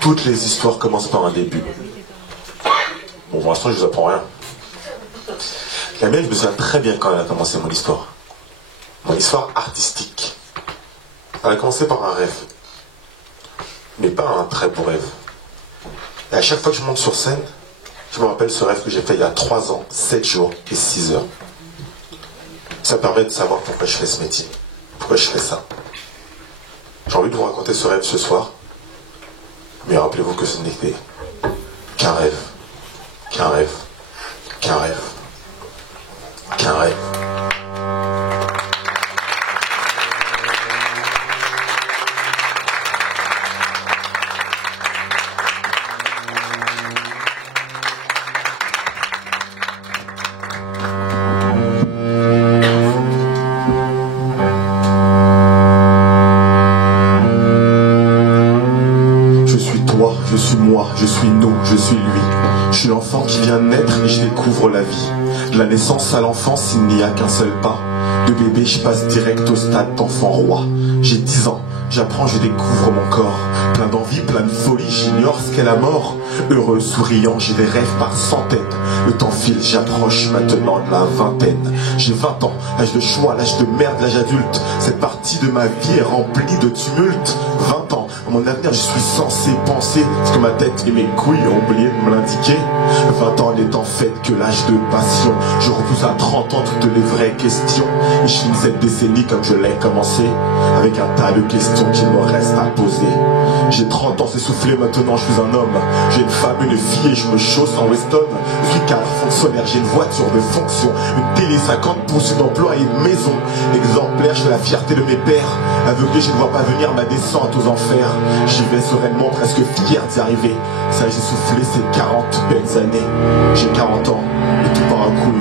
Toutes les histoires commencent par un début. Bon, pour l'instant, je vous apprends rien. La mienne, je me souviens très bien quand elle a commencé mon histoire. Mon histoire artistique. Elle a commencé par un rêve. Mais pas un très beau rêve. Et à chaque fois que je monte sur scène, je me rappelle ce rêve que j'ai fait il y a 3 ans, 7 jours et 6 heures. Ça permet de savoir pourquoi je fais ce métier. Pourquoi je fais ça. J'ai envie de vous raconter ce rêve ce soir. Mais rappelez-vous que ce n'était qu'un rêve, qu'un rêve, qu'un rêve, qu'un rêve. Je suis moi, je suis nous, je suis lui. Je suis l'enfant qui vient de naître et je découvre la vie. De la naissance à l'enfance, il n'y a qu'un seul pas. De bébé, je passe direct au stade d'enfant roi. J'ai 10 ans, j'apprends, je découvre mon corps. Plein d'envie, plein de folie, j'ignore ce qu'est la mort. Heureux, souriant, j'ai des rêves par centaines. Le temps file, j'approche maintenant de la vingtaine. J'ai 20 ans, l'âge de choix, l'âge de merde, l'âge adulte. Cette partie de ma vie est remplie de tumulte. 20 ans, à mon avenir, je suis censé penser ce que ma tête et mes couilles ont oublié de me l'indiquer. 20 ans n'est en fait que l'âge de passion. Je repousse à 30 ans toutes les vraies questions. Et je finis cette décennie comme je l'ai commencé, avec un tas de questions qu'il me reste à poser. J'ai 30 ans, c'est soufflé, maintenant je suis un homme. J'ai une femme, une fille et je me chausse en Weston. Je suis cadre fonctionnaire, j'ai une voiture de fonction, une télé 50 pouces, une emploi et une maison. Exemplaire, je fais la fierté de mes pères. Aveuglé, je ne vois pas venir ma descente aux enfers. J'y vais sereinement, presque fier d'y arriver. Ça, j'ai soufflé ces 40 belles années. J'ai 40 ans et tout part un coup.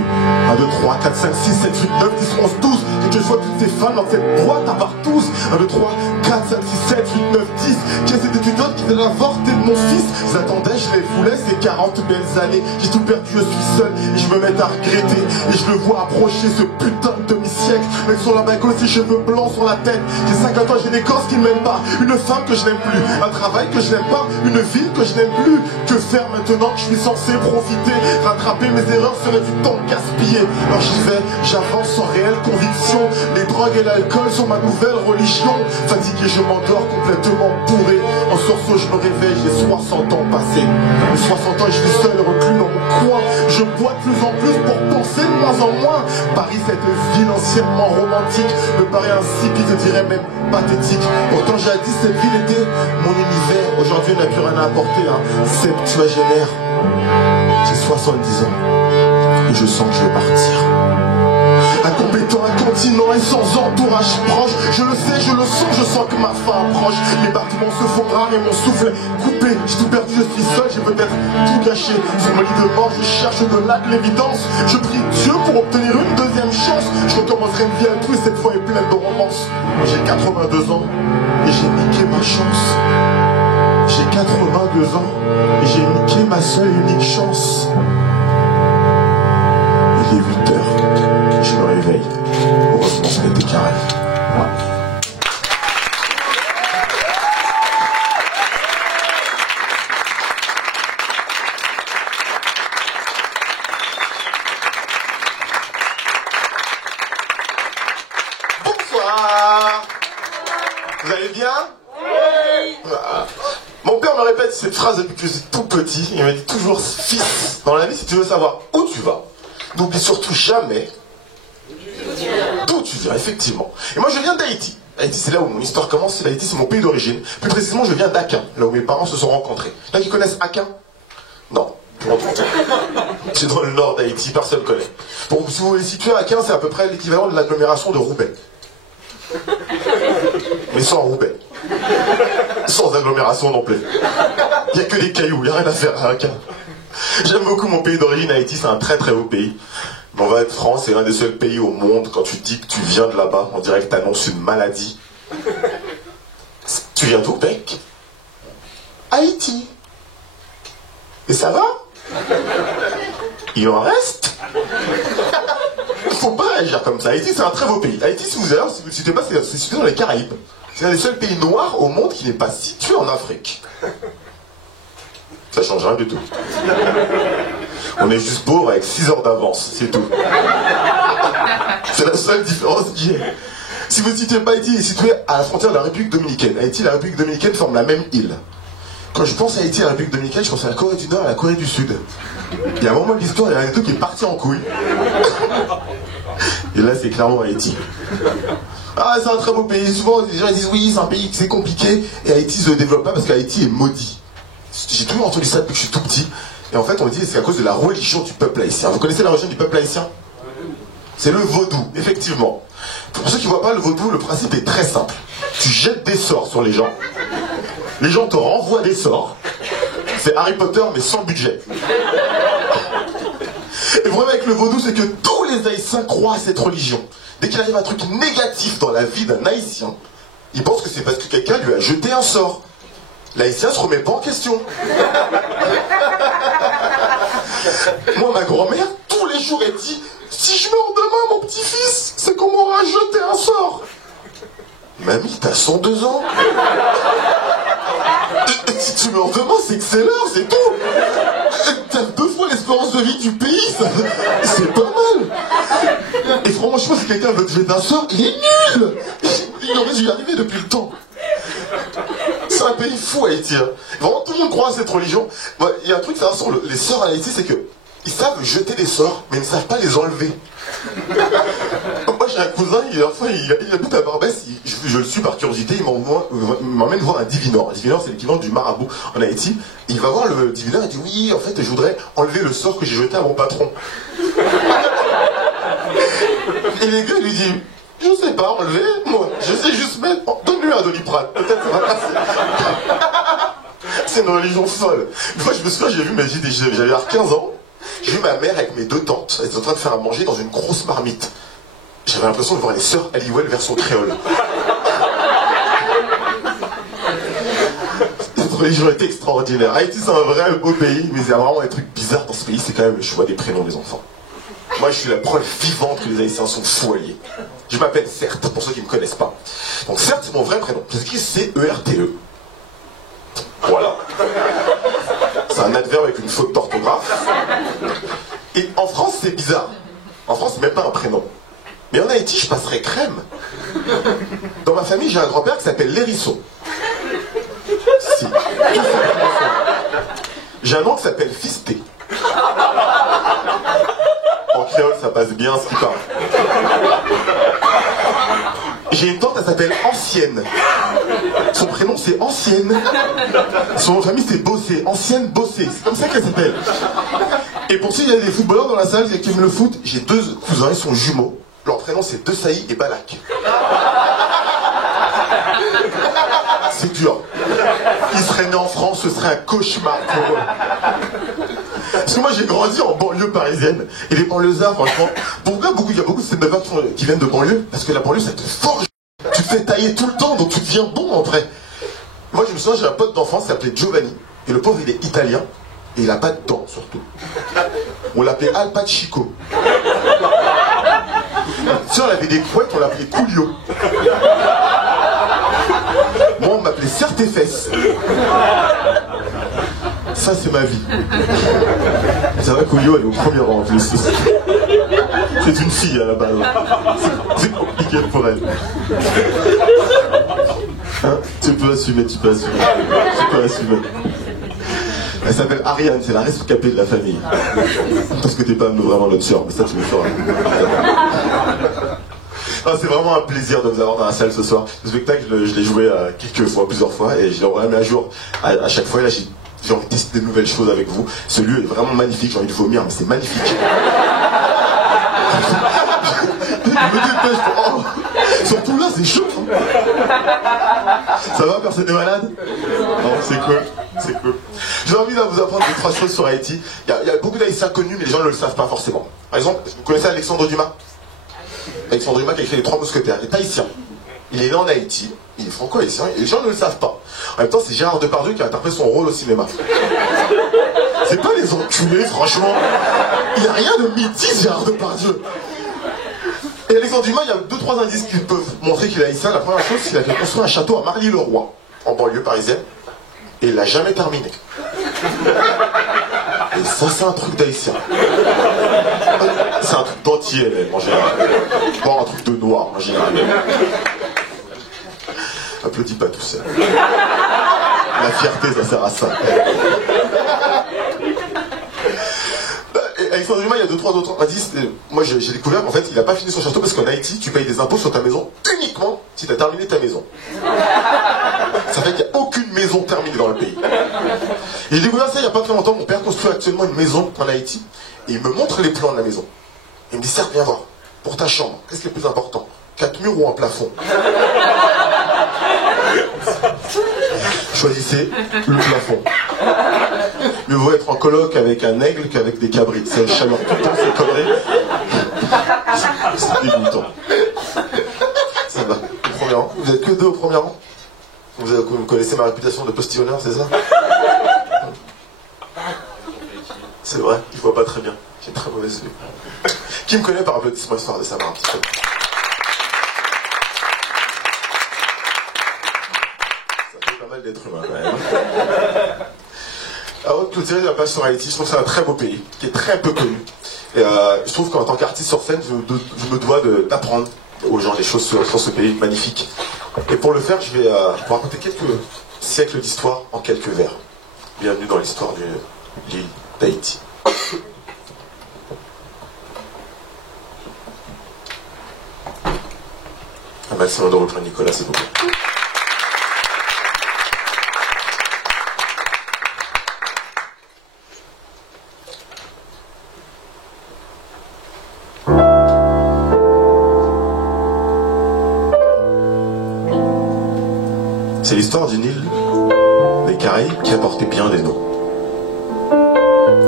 1, 2, 3, 4, 5, 6, 7, 8, 9, 10, 11, 12. Et que je vois toutes ces femmes dans cette boîte à part tous. 1, 2, 3, 4, 5, 6, 7, 8, 9, 10. Qui est cette étudiante qui vient d'avorter de mon fils. J'attendais, je les voulais, ces 40 belles années. J'ai tout perdu, je suis seul et je me mets à regretter. Et je le vois approcher ce putain de demi-siècle. Avec sur la bague aussi, cheveux blancs sur la tête. J'ai 50 ans, j'ai des corses qui ne m'aiment pas. Une femme que je n'aime plus. Un travail que je n'aime pas. Une ville que je n'aime plus. Que faire maintenant que je suis censé profiter? Rattraper mes erreurs serait du temps gaspillé. Alors j'y vais, j'avance sans réelle conviction. Les drogues et l'alcool sont ma nouvelle religion. Fatigué, je m'endors complètement bourré. En sursaut, je me réveille, j'ai 60 ans passés. 60 ans et je vis seul, reclus dans mon coin. Je bois de plus en plus pour penser de moins en moins. Paris, cette ville anciennement romantique, me paraît insipide, je dirais même pathétique. Pourtant jadis cette ville était mon univers. Aujourd'hui n'a plus rien à apporter, hein. Septuagénaire. J'ai 70 ans et je sens que je vais partir. Incompétent, incontinent et sans entourage proche. Je le sais, je le sens, je sens que ma fin approche. Les bâtiments se font rares et mon souffle coupé. J'ai tout perdu, je suis seul, j'ai peut-être tout gâché. Sur mon lit de mort, je cherche de là de l'évidence. Je prie Dieu pour obtenir une deuxième chance. Je recommencerai une vie altruiste, cette fois est pleine de romance. J'ai 82 ans et j'ai niqué ma chance. J'ai 82 ans et j'ai niqué ma seule et unique chance. Il est 8 heures. Je me réveille. Heureusement, ce n'était qu'un rêve. Bonsoir. Vous allez bien? Oui. Mon père me répète cette phrase depuis que je suis tout petit. Il me dit toujours, fils, dans la vie, si tu veux savoir où tu vas, n'oublie surtout jamais d'où tu viens, effectivement. Et moi, je viens d'Haïti. Haïti, c'est là où mon histoire commence. Haïti, c'est mon pays d'origine. Plus précisément, je viens d'Aquin, là où mes parents se sont rencontrés. Là, qui connaissent Aquin? Non. C'est dans le nord d'Haïti, personne ne connaît. Bon, si vous voulez situer Aquin, c'est à peu près l'équivalent de l'agglomération de Roubaix. Mais sans Roubaix. Sans agglomération non plus. Il n'y a que des cailloux, il n'y a rien à faire à Aquin. J'aime beaucoup mon pays d'origine, Haïti, c'est un très très beau pays. Mais on va être franc, c'est l'un des seuls pays au monde, quand tu dis que tu viens de là-bas, on dirait que tu annonces une maladie. Tu viens d'où, mec? Haïti. Et ça va? Il en reste? Faut pas réagir comme ça. Haïti, c'est un très beau pays. Haïti, si vous allez, si vous ne situez pas, c'est situé dans les Caraïbes. C'est l'un des seuls pays noirs au monde qui n'est pas situé en Afrique. Ça change rien du tout. On est juste pauvre avec 6 heures d'avance, c'est tout. C'est la seule différence qu'il y ait. Si vous ne situez pas Haïti, il est situé à la frontière de la République Dominicaine. Haïti et la République Dominicaine forment la même île. Quand je pense à Haïti et à la République Dominicaine, je pense à la Corée du Nord et à la Corée du Sud. Il y a un moment de l'histoire, il y a un des deux qui est parti en couille. Et là, c'est clairement Haïti. Ah, c'est un très beau pays. Souvent, les gens disent oui, c'est un pays qui c'est compliqué. Et Haïti ne se développe pas parce qu'Haïti est maudit. J'ai toujours entendu ça depuis que je suis tout petit. Et en fait, on dit que c'est à cause de la religion du peuple haïtien. Vous connaissez la religion du peuple haïtien? C'est le vaudou, effectivement. Pour ceux qui ne voient pas le vaudou, le principe est très simple. Tu jettes des sorts sur les gens. Les gens te renvoient des sorts. C'est Harry Potter, mais sans budget. Et le problème avec le vaudou, c'est que tous les Haïtiens croient à cette religion. Dès qu'il arrive un truc négatif dans la vie d'un Haïtien, ils pensent que c'est parce que quelqu'un lui a jeté un sort. L'Haïtien se remet pas en question. Moi, ma grand-mère, tous les jours, elle dit « Si je meurs demain, mon petit-fils, c'est qu'on m'aura jeté un sort. » Mamie, t'as 102 ans. Si tu meurs demain, c'est que c'est l'heure, c'est tout. T'as 2 fois l'espérance de vie du pays, c'est pas mal. Et franchement, si quelqu'un veut te jeter un sort, il est nul. Il aurait dû y arriver depuis le temps. C'est un pays fou, Haïti. Hein. Vraiment, tout le monde croit à cette religion. Il y a un truc, c'est sur les sorts en Haïti, c'est que ils savent jeter des sorts, mais ils ne savent pas les enlever. Moi, j'ai un cousin, il habite à Barbès, je le suis par curiosité, il m'emmène voir un divineur. Un divineur, c'est l'équivalent du marabout en Haïti. Et il va voir le divineur, il dit oui, en fait, je voudrais enlever le sort que j'ai jeté à mon patron. Et les gars lui disent, je sais pas enlever, moi, je sais juste mettre, donne-lui un Doliprane, peut-être ça va passer. C'est une religion folle. Une fois, je me souviens, j'avais 15 ans. J'ai vu ma mère avec mes 2 tantes, elles étaient en train de faire à manger dans une grosse marmite. J'avais l'impression de voir les sœurs Halliwell version créole. Cette religion était extraordinaire. Haïti, c'est un vrai beau pays, mais il y a vraiment des trucs bizarres dans ce pays, c'est quand même le choix des prénoms des enfants. Moi, je suis la preuve vivante que les Haïtiens sont fous alliés. Je m'appelle Certes, pour ceux qui ne me connaissent pas. Donc Certes, c'est mon vrai prénom. C'est écrit C-E-R-T-E. Voilà. C'est un adverbe avec une faute d'orthographe. Et en France, c'est bizarre. En France, c'est même pas un prénom. Mais en Haïti, je passerais crème. Dans ma famille, j'ai un grand-père qui s'appelle Lérisseau. Si. J'ai un oncle qui s'appelle Fisté. En créole, ça passe bien ce qui parle. J'ai une tante, elle s'appelle Ancienne. Son prénom, c'est Ancienne. Son nom de famille, c'est Bossé. Ancienne Bossé. C'est comme ça qu'elle s'appelle. Et pour s'il y a des footballeurs dans la salle qui aiment le foot, j'ai 2 cousins, ils sont jumeaux. Leur prénom, c'est De Sailly et Balak. C'est dur. Ils seraient nés en France, ce serait un cauchemar pour eux. Parce que moi, j'ai grandi en banlieue parisienne. Et les banlieusards, franchement, il y a beaucoup de stand-upers qui viennent de banlieue, parce que la banlieue, ça te forge. Tu te fais tailler tout le temps, donc tu deviens bon en vrai. Moi, je me souviens, j'ai un pote d'enfance qui s'appelait Giovanni. Et le pauvre, il est italien. Et il n'a pas de dents, surtout. On l'appelait Al Pachico. Si on avait des couettes, on l'appelait Coolio. Moi, on m'appelait Certes-Fesses. Ça, c'est ma vie. C'est vrai, Coolio, elle est au premier rang en plus. C'est une fille à la base. C'est compliqué pour elle. Hein, tu peux assumer. Elle s'appelle Ariane, c'est la rescapée de la famille. Parce que t'es pas vraiment notre sœur, mais ça tu le feras. Ah, c'est vraiment un plaisir de vous avoir dans la salle ce soir. Ce spectacle, je l'ai joué plusieurs fois, et je l'ai remis à jour à chaque fois. Et là, j'ai envie de tester de nouvelles choses avec vous. Ce lieu est vraiment magnifique, j'ai envie de vomir, mais c'est magnifique. Je me dépêche. Oh. Surtout là, c'est chaud. Ça va, personne n'est malade? Non, c'est cool. J'ai envie de vous apprendre 2-3 choses sur Haïti. Il y a beaucoup d'Haïtiens connus, mais les gens ne le savent pas forcément. Par exemple, vous connaissez Alexandre Dumas? Alexandre Dumas qui a écrit Les Trois Mousquetaires. Il est haïtien. Il est né en Haïti. Il est franco-haïtien. Et les gens ne le savent pas. En même temps, c'est Gérard Depardieu qui a interprété son rôle au cinéma. C'est pas les enculés, franchement. Il n'y a rien de métis, Gérard Depardieu. Et Alexandre Dumas, il y a 2-3 indices qui peuvent montrer qu'il est haïtien. La première chose, c'est qu'il a fait construire un château à Marly-le-Roi, en banlieue parisienne. Et il l'a jamais terminé. Et ça, c'est un truc d'haïtien. C'est un truc d'entier, même, en général. Pas un truc de noir, en général. Applaudis pas tout seul. La fierté, ça sert à ça. Et Alexandre Dumas, il y a 2-3 autres indices. Moi, j'ai découvert qu'en fait, il n'a pas fini son château parce qu'en Haïti, tu payes des impôts sur ta maison uniquement si tu as terminé ta maison. Ça fait qu'il n'y a aucune maison terminée dans le pays. Et j'ai découvert ça il n'y a pas très longtemps. Mon père construit actuellement une maison en Haïti. Et il me montre les plans de la maison. Il me dit, Serge, viens voir. Pour ta chambre, qu'est-ce qui est le plus important? 4 murs ou un plafond? Choisissez le plafond. Mieux vaut être en coloc avec un aigle qu'avec des cabrites. C'est la chaleur tout le temps, c'est connerie. C'est dégoûtant. Ça va. Au premier rang. Vous êtes que 2 au premier rang? Vous connaissez ma réputation de postillonneur, c'est ça? C'est vrai, il voit pas très bien. J'ai très mauvaise vue. Qui me connaît par applaudissement histoire de savoir un petit peu? Ça fait pas mal d'êtres humains quand même. Avant de clôturer la page sur Haïti, je trouve que c'est un très beau pays, qui est très peu connu. Et je trouve qu'en tant qu'artiste sur scène, je me dois d'apprendre aux gens des choses sur ce pays magnifique. Et pour le faire, je vais vous raconter quelques siècles d'histoire en quelques vers. Bienvenue dans l'histoire de l'île d'Haïti. Un maximum de refrain, Nicolas, s'il vous plaît. C'est l'histoire d'une île des Caraïbes qui a porté bien des noms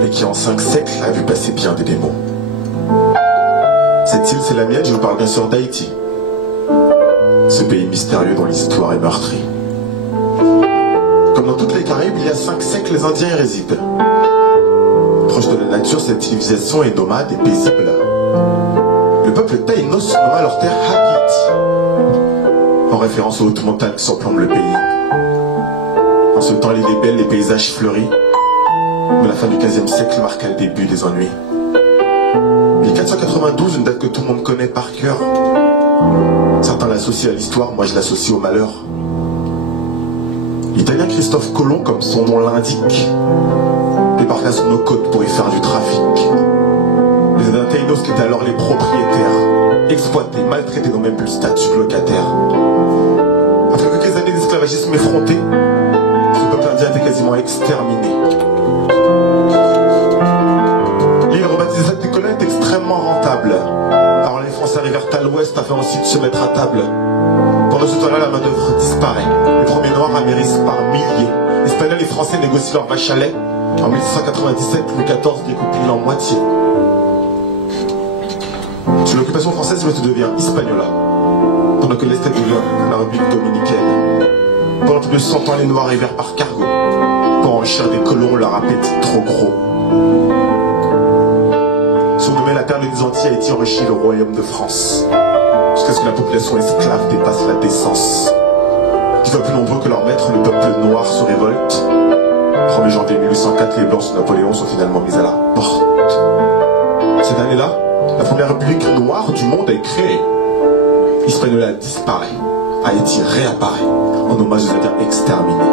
et qui en 5 siècles a vu passer bien des démons. Cette île, c'est la mienne, je vous parle bien sûr d'Haïti, ce pays mystérieux dont l'histoire est meurtrie. Comme dans toutes les Caraïbes, il y a 5 siècles, les Indiens y résident. Proche de la nature, cette civilisation est nomade et paisible. Le peuple Taïnos nomma leur terre Hakiti, en référence aux hautes montagnes qui surplombent le pays. En ce temps, l'île est belle, les paysages fleuris, mais la fin du XVe siècle marqua le début des ennuis. 1492, une date que tout le monde connaît par cœur. Certains l'associent à l'histoire, moi je l'associe au malheur. L'Italien Christophe Colomb, comme son nom l'indique, débarqua sur nos côtes pour y faire du trafic. Les Indiens Taïnos, qui étaient alors les propriétaires, exploités, maltraités, n'ont même plus le statut de locataire. Après quelques années d'esclavagisme effronté, ce peuple indien était quasiment exterminé. L'île rebaptisée Sainte-Nicolas est extrêmement rentable. Alors les Français arrivèrent à l'ouest afin aussi de se mettre à table. Pendant ce temps-là, la manœuvre disparaît. Les premiers Noirs amérissent par milliers. Les Espagnols et Français négocient leur vache à lait. En 1697, Louis XIV découpe l'île en moitié. Sous l'occupation française, l'ouest devient Hispaniola, pendant que l'est devient la République dominicaine. Pendant plus de 100 ans, les Noirs arrivèrent par cargo pour enrichir des colons, leur appétit trop gros. Surnommé la perle des Antilles, Haïti enrichit le royaume de France, jusqu'à ce que la population esclave dépasse la décence. 10 fois plus nombreux que leur maître, le peuple noir se révolte. 1er janvier 1804, les Blancs sous Napoléon sont finalement mis à la porte. Cette année-là, la première république noire du monde est créée. Hispaniola disparaît. Haïti réapparaît en hommage aux Indiens exterminés.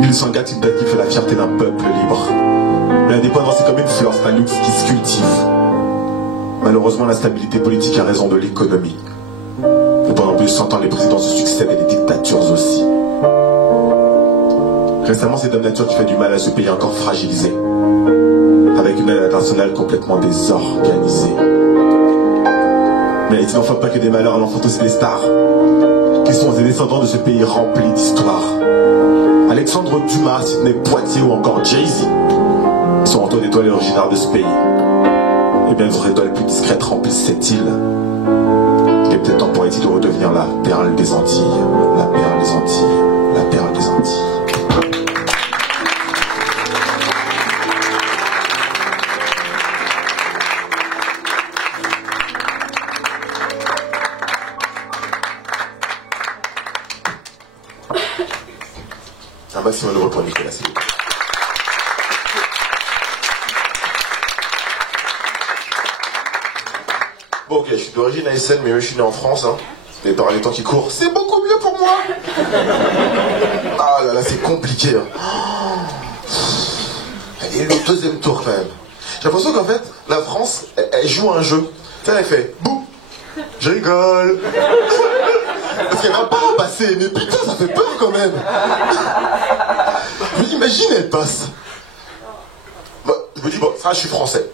1804, une date qui fait la fierté d'un peuple libre. Mais l'indépendance est comme une fleur, c'est un luxe qui se cultive. Malheureusement, la stabilité politique a raison de l'économie. Et pendant plus de 100 ans, les présidents se succèdent et les dictatures aussi. Récemment, c'est Dame Nature qui fait du mal à ce pays encore fragilisé, avec une aide internationale complètement désorganisée. Mais Haïti n'enfante pas que des malheurs, elle enfante aussi des stars, qui sont des descendants de ce pays rempli d'histoire. Alexandre Dumas, Sidney Poitier ou encore Jay-Z sont Antoine Étoile et originaires de ce pays. Et bien d'autres étoiles plus discrètes remplissent cette île. Il est peut-être temps pour Haïti de redevenir la perle des Antilles. La perle des Antilles. La perle des Antilles. Un maximum de voix pour Nicolas, s'il vous plaît. Bon, ok, je suis d'origine haïtienne, mais je suis né en France, hein. Et par les temps qui courent, c'est beaucoup mieux pour moi. Ah là là, c'est compliqué, hein. Et le deuxième tour, quand même. J'ai l'impression qu'en fait, la France, elle joue un jeu. Tu sais, elle fait bouh, je rigole. Parce qu'elle va pas passer, mais putain, ça fait peur quand même. Mais imagine, elle passe. Bah, je me dis, bon, ça, je suis français.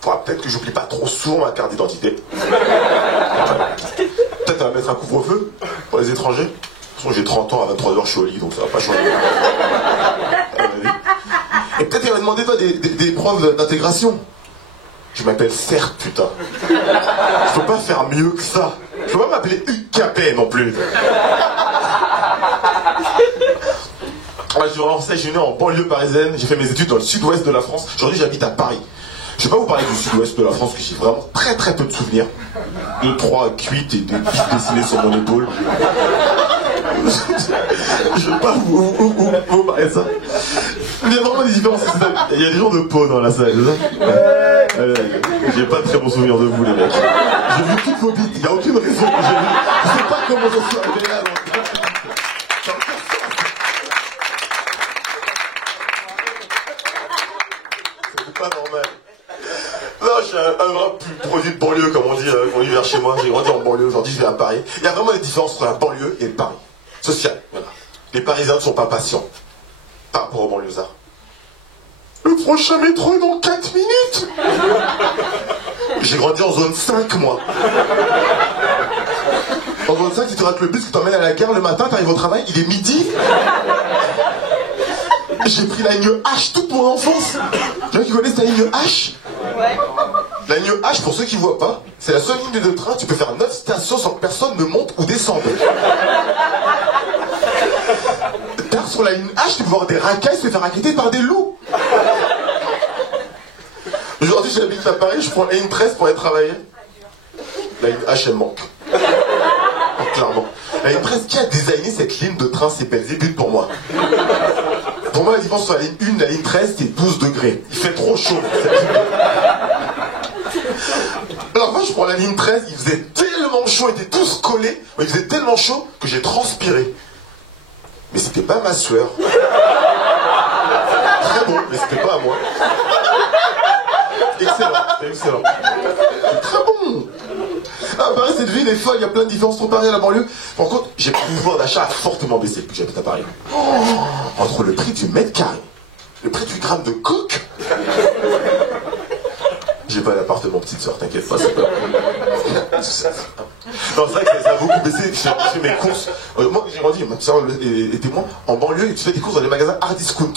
Faudra peut-être que j'oublie pas trop souvent ma carte d'identité. Peut-être elle va mettre un couvre-feu pour les étrangers. De toute façon, j'ai 30 ans, à 23h, je suis au lit, donc ça va pas changer. Et peut-être elle va demander toi des preuves d'intégration. Je m'appelle Certes, putain. Je peux pas faire mieux que ça. Je peux pas m'appeler UKP non plus. Moi, je suis vraiment français, je suis né en banlieue parisienne, j'ai fait mes études dans le sud-ouest de la France. Aujourd'hui, j'habite à Paris. Je vais pas vous parler du sud-ouest de la France, que j'ai vraiment très très peu de souvenirs. 2-3 cuites et des bifs dessinés sur mon épaule. Je vais pas vous parler de ça. Il y a vraiment des différences. Il y a des gens de peau dans la salle, c'est ça? J'ai pas de très bons souvenirs de vous, les mecs. J'ai vu toutes vos bites, il n'y a aucune raison que j'ai vu. Je sais pas comment je suis arrivé là. C'est pas normal. Non, je suis un vrai produit de banlieue, comme on dit vers chez moi. J'ai grandi en banlieue, aujourd'hui je vais à Paris. Il y a vraiment des différences entre la banlieue et Paris. Social, voilà. Les Parisiens ne sont pas patients par rapport aux banlieusards. Le prochain métro est dans 4 minutes. J'ai grandi en zone 5, moi. En zone 5, si tu rates le bus qui t'emmène à la gare le matin, t'arrives au travail, il est midi. J'ai pris la ligne H toute mon enfance. Les gens qui connaissent la ligne H? Ouais. La ligne H, pour ceux qui ne voient pas, c'est la seule ligne de train, tu peux faire 9 stations sans que personne ne monte ou descende. Tard sur la ligne H, tu peux voir des racailles se faire raqueter par des loups. Aujourd'hui, j'habite à Paris, je prends la ligne 13 pour aller travailler. La ligne H, elle manque. Clairement. La ligne 13, qui a designé cette ligne de train, c'est Belzébuth pour moi. Pour moi, la différence entre la ligne 1 et la ligne 13, c'est 12 degrés. Il fait trop chaud. Alors moi, je prends la ligne 13, il faisait tellement chaud, ils étaient tous collés, mais il faisait tellement chaud que j'ai transpiré. Mais c'était pas ma sueur. Très bon, mais c'était pas à moi. Excellent, excellent. Très bon. Ah, Paris, cette ville est folle, il y a plein de différences entre Paris et la banlieue. Par contre, j'ai le pouvoir d'achat a fortement baissé depuis que j'habite à Paris. Entre le prix du mètre carré, le prix du gramme de coke. J'ai pas d'appartement, petite soeur, t'inquiète pas, c'est pas. Non, c'est vrai que ça a beaucoup baissé. J'ai fait mes courses. Moi, j'ai grandi, ma soeur est témoin, en banlieue, et tu fais des courses dans les magasins hard discount.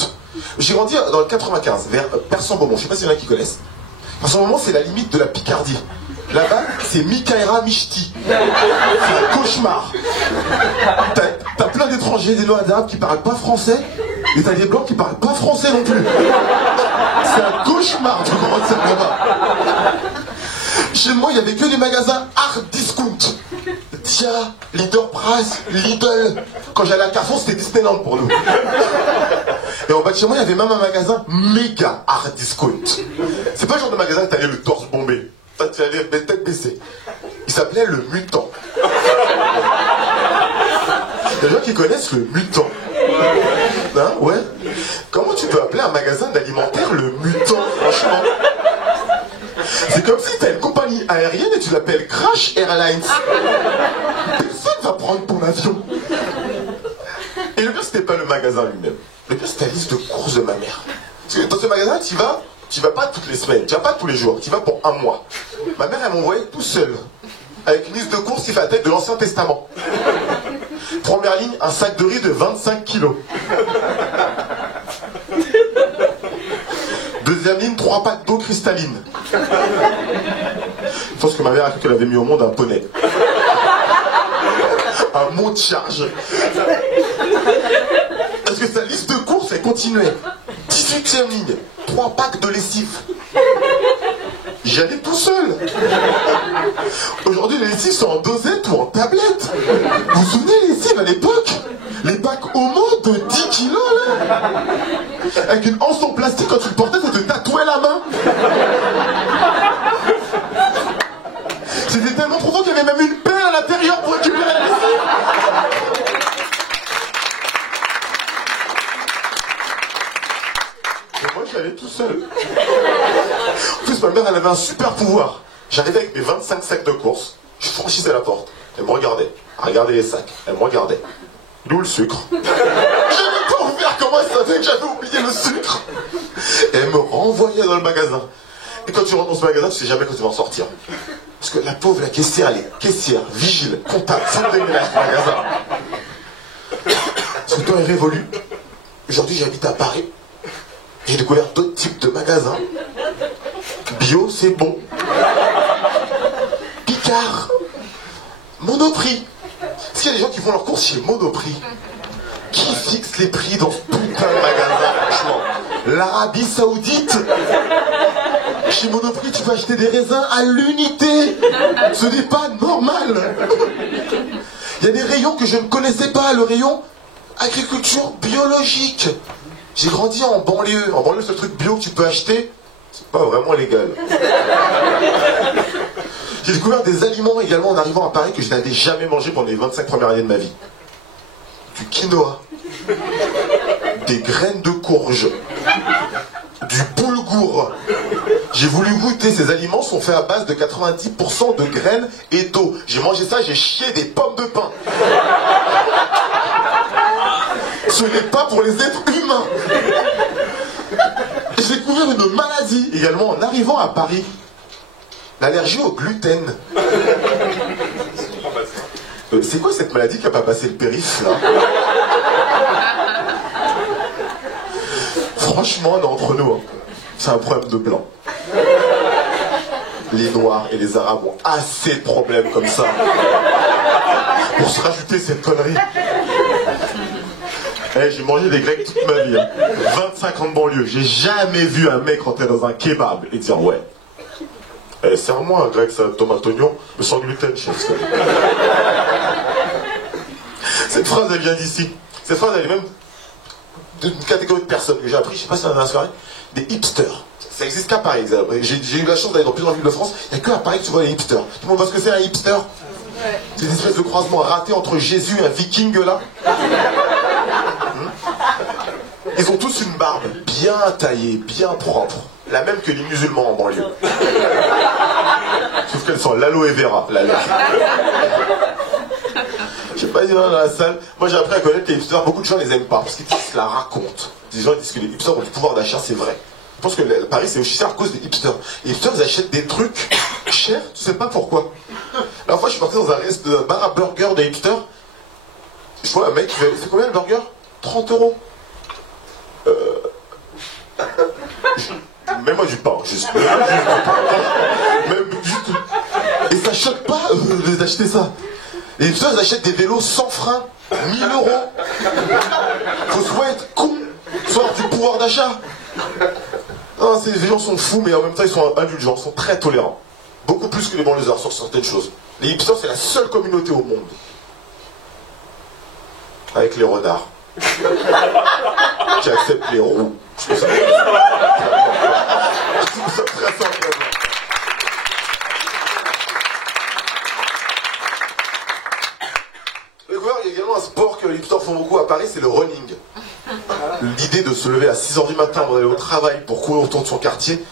J'ai grandi dans le 95, vers Persan-Beaumont. Je sais pas s'il y en a qui connaissent. Persan-Beaumont, c'est la limite de la Picardie. Là-bas, c'est Mikaera Mishti. C'est un cauchemar. T'as plein d'étrangers, des noirs d'arabes qui parlent pas français, et t'as des blancs qui parlent pas français non plus. C'est un cauchemar de grandir là-bas. Chez moi, il y avait que des magasins hard discount. Dia, Leader Price, Lidl. Quand j'allais à Carrefour, c'était Disneyland pour nous. Et en bas de chez moi, il y avait même un magasin méga hard discount. C'est pas le genre de magasin que t'allais le torse bombé. Tu allais tête baissée. Il s'appelait le Mutant. Il y a des gens qui connaissent le Mutant. Hein, ouais. Comment tu peux appeler un magasin d'alimentaire le Mutant, franchement? C'est comme si t'as une compagnie aérienne et tu l'appelles Crash Airlines. Personne va prendre ton avion. Et le pire, c'était pas le magasin lui-même. Le pire, c'était la liste de courses de ma mère. Parce que dans ce magasin, tu vas pas toutes les semaines, tu vas pas tous les jours, tu vas pour un mois. Ma mère, elle m'envoyait tout seul, avec une liste de courses qui fait la tête de l'Ancien Testament. Première ligne, un sac de riz de 25 kilos. Deuxième ligne, 3 packs d'eau cristalline. Je pense que ma mère a cru qu'elle avait mis au monde un poney. Un mot de charge. Parce que sa liste de courses, elle continuait. 18e ligne, 3 packs de lessive. J'y allais tout seul. Aujourd'hui, les lessives sont en dosette ou en tablette. Vous vous souvenez, les lessives à l'époque? Les packs Homo de 10 kilos, là. Avec une anse en plastique, quand tu le portais, ça te tatouait la main. C'était tellement profond qu'il y avait même une pelle à l'intérieur pour récupérer la lessive. Et moi, j'y allais tout seul. En plus, ma mère, elle avait un super pouvoir. J'arrivais avec mes 25 sacs de course, je franchissais la porte. Elle me regardait. Elle regardait les sacs. Elle me regardait. D'où le sucre? J'avais pas ouvert, comment elle savait que j'avais oublié le sucre? Et elle me renvoyait dans le magasin. Et quand tu rentres dans ce magasin, tu sais jamais quand tu vas en sortir. Parce que la pauvre, la caissière, elle est caissière, vigile, comptable, sans déménage du magasin. Parce que le temps est révolu. Aujourd'hui, j'habite à Paris. J'ai découvert d'autres types de magasins. Bio, c'est bon. Picard. Monoprix. Est-ce qu'il y a des gens qui font leurs courses chez Monoprix? Qui fixe les prix dans ce putain de magasin, franchement? L'Arabie Saoudite. Chez Monoprix, tu peux acheter des raisins à l'unité. Ce n'est pas normal. Il y a des rayons que je ne connaissais pas. Le rayon agriculture biologique. J'ai grandi en banlieue. En banlieue, ce truc bio que tu peux acheter, c'est pas vraiment légal. J'ai découvert des aliments également en arrivant à Paris que je n'avais jamais mangé pendant les 25 premières années de ma vie. Du quinoa, des graines de courge, du boulgour. J'ai voulu goûter, ces aliments sont faits à base de 90% de graines et d'eau. J'ai mangé ça, j'ai chié des pommes de pin. Ce n'est pas pour les êtres humains. J'ai découvert une maladie également en arrivant à Paris. L'allergie au gluten. C'est quoi cette maladie qui n'a pas passé le périph' là? Franchement, on est entre nous, hein. C'est un problème de blanc. Les Noirs et les Arabes ont assez de problèmes comme ça pour se rajouter cette connerie. Hey, j'ai mangé des Grecs toute ma vie, hein. 25 ans de banlieue. J'ai jamais vu un mec rentrer dans un kebab et dire ouais. Serre-moi un grec, ça, tomate oignon, mais sans gluten, chef. Cette phrase, elle vient d'ici. Cette phrase, elle est même d'une catégorie de personnes que j'ai appris, je sais pas si on en a soirée, des hipsters. Ça existe qu'à Paris. J'ai eu la chance d'aller dans plusieurs villes de France, il n'y a que à Paris que tu vois les hipsters. Tout le monde voit ce que c'est un hipster? C'est une espèce de croisement raté entre Jésus et un viking là. Ils ont tous une barbe bien taillée, bien propre. La même que les musulmans en banlieue. Sauf qu'elles sont l'aloe vera, la leur. Je sais pas, ils sont dans la salle. Moi j'ai appris à connaître les hipsters, beaucoup de gens les aiment pas, parce qu'ils se la racontent. Les gens disent que les hipsters ont du pouvoir d'achat, c'est vrai. Je pense que Paris c'est aussi cher à cause des hipsters. Les hipsters ils achètent des trucs chers, tu sais pas pourquoi. La fois je suis parti dans un bar à burger des hipsters. Je vois un mec qui fait, c'est combien le burger? 30 €. Mets-moi du pain, juste. Et ça choque pas d'acheter ça. Les hipsters ils achètent des vélos sans frein, 1000 €. Faut soit être con, soit avoir du pouvoir d'achat. Non, les gens sont fous, mais en même temps ils sont indulgents, ils sont très tolérants. Beaucoup plus que les banlieusards sur certaines choses. Les hipsters c'est la seule communauté au monde. Avec les renards. Qui acceptent les roues. Je trouve ça très simple. Il y a également un sport que les hipsters font beaucoup à Paris, c'est le running. L'idée de se lever à 6h du matin pour aller au travail pour courir autour de son quartier,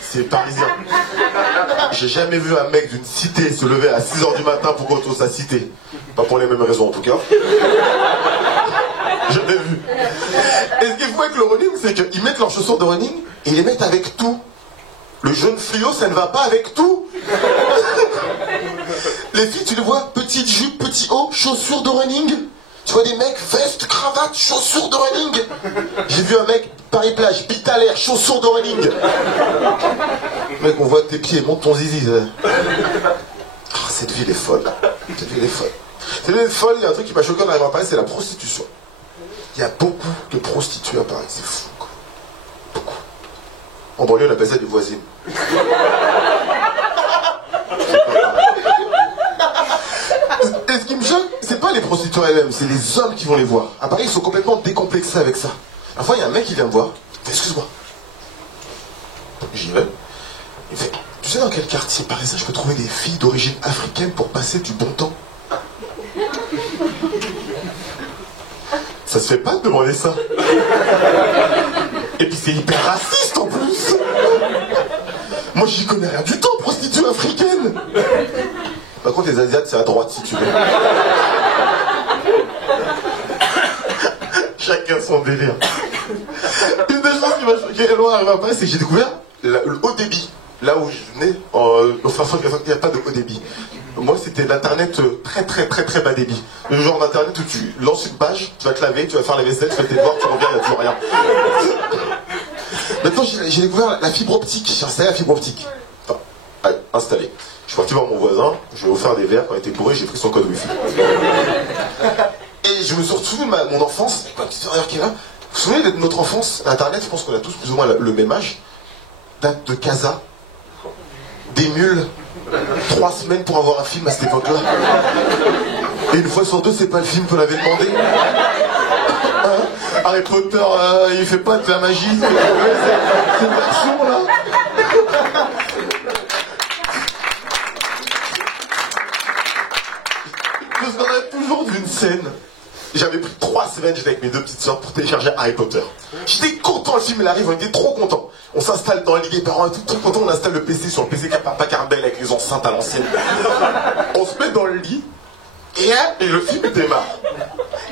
c'est parisien. J'ai jamais vu un mec d'une cité se lever à 6h du matin pour courir autour de sa cité. Pas pour les mêmes raisons en tout cas. Jamais vu. Et ce qu'il faut avec le running, c'est qu'ils mettent leurs chaussures de running et ils les mettent avec tout. Le jaune fluo, ça ne va pas avec tout. Les filles, tu les vois, petite jupe, petit haut, chaussures de running. Tu vois des mecs, veste, cravate, chaussures de running. J'ai vu un mec, Paris-Plage, bite à l'air, chaussures de running. Mec, on voit tes pieds, monte ton zizi. Oh, cette ville est folle. Cette ville est folle. Cette ville est folle, il y a un truc qui m'a choqué en arrivant à Paris, c'est la prostitution. Il y a beaucoup de prostituées à Paris, c'est fou, quoi. Beaucoup. En banlieue, on appelle ça des voisines. Et ce qui me choque, c'est pas les prostituées elles-mêmes, c'est les hommes qui vont les voir. À Paris, ils sont complètement décomplexés avec ça. La fois, il y a un mec qui vient me voir, il fait excuse-moi. J'y vais. Il fait, tu sais dans quel quartier parisien je peux trouver des filles d'origine africaine pour passer du bon temps? Ça se fait pas de demander ça. Et puis c'est hyper raciste en plus. Moi j'y connais rien du tout, prostituée africaine. Par contre les Asiates c'est à droite si tu veux. Chacun son délire. Une des choses qui m'a choqué loin à Paris, c'est que j'ai découvert le haut débit. Là où je venais, enfin il n'y a pas de haut débit. Moi c'était l'internet très bas débit. Le genre d'internet où tu lances une page, tu vas te laver, tu vas faire la vaisselle, tu fais tes devoirs, tu reviens, il n'y a toujours rien. Maintenant j'ai découvert la fibre optique, j'ai installé la fibre optique. Enfin, allez, installé. Je suis parti voir mon voisin, je lui ai offert des verres, quand il était bourré, j'ai pris son code wifi. Et je me suis retrouvé de mon enfance, avec ma petite sœur qui est là. Vous vous souvenez de notre enfance? Internet, je pense qu'on a tous plus ou moins le même âge. Date de Casa, des mules, 3 semaines pour avoir un film à cette époque-là. Et une fois sur deux, c'est pas le film qu'on avait demandé. Hein? Harry Potter, il fait pas de la magie. C'est une version là. Je me souviens toujours d'une scène. J'avais pris 3 semaines, j'étais avec mes 2 petites sœurs pour télécharger Harry Potter. J'étais content, le film il arrive, on était trop contents. On s'installe dans la Ligue des parents et tout, trop content, on installe le PC sur le PC Papa Carbel avec les enceintes à l'ancienne. On se met dans le lit, et le film démarre.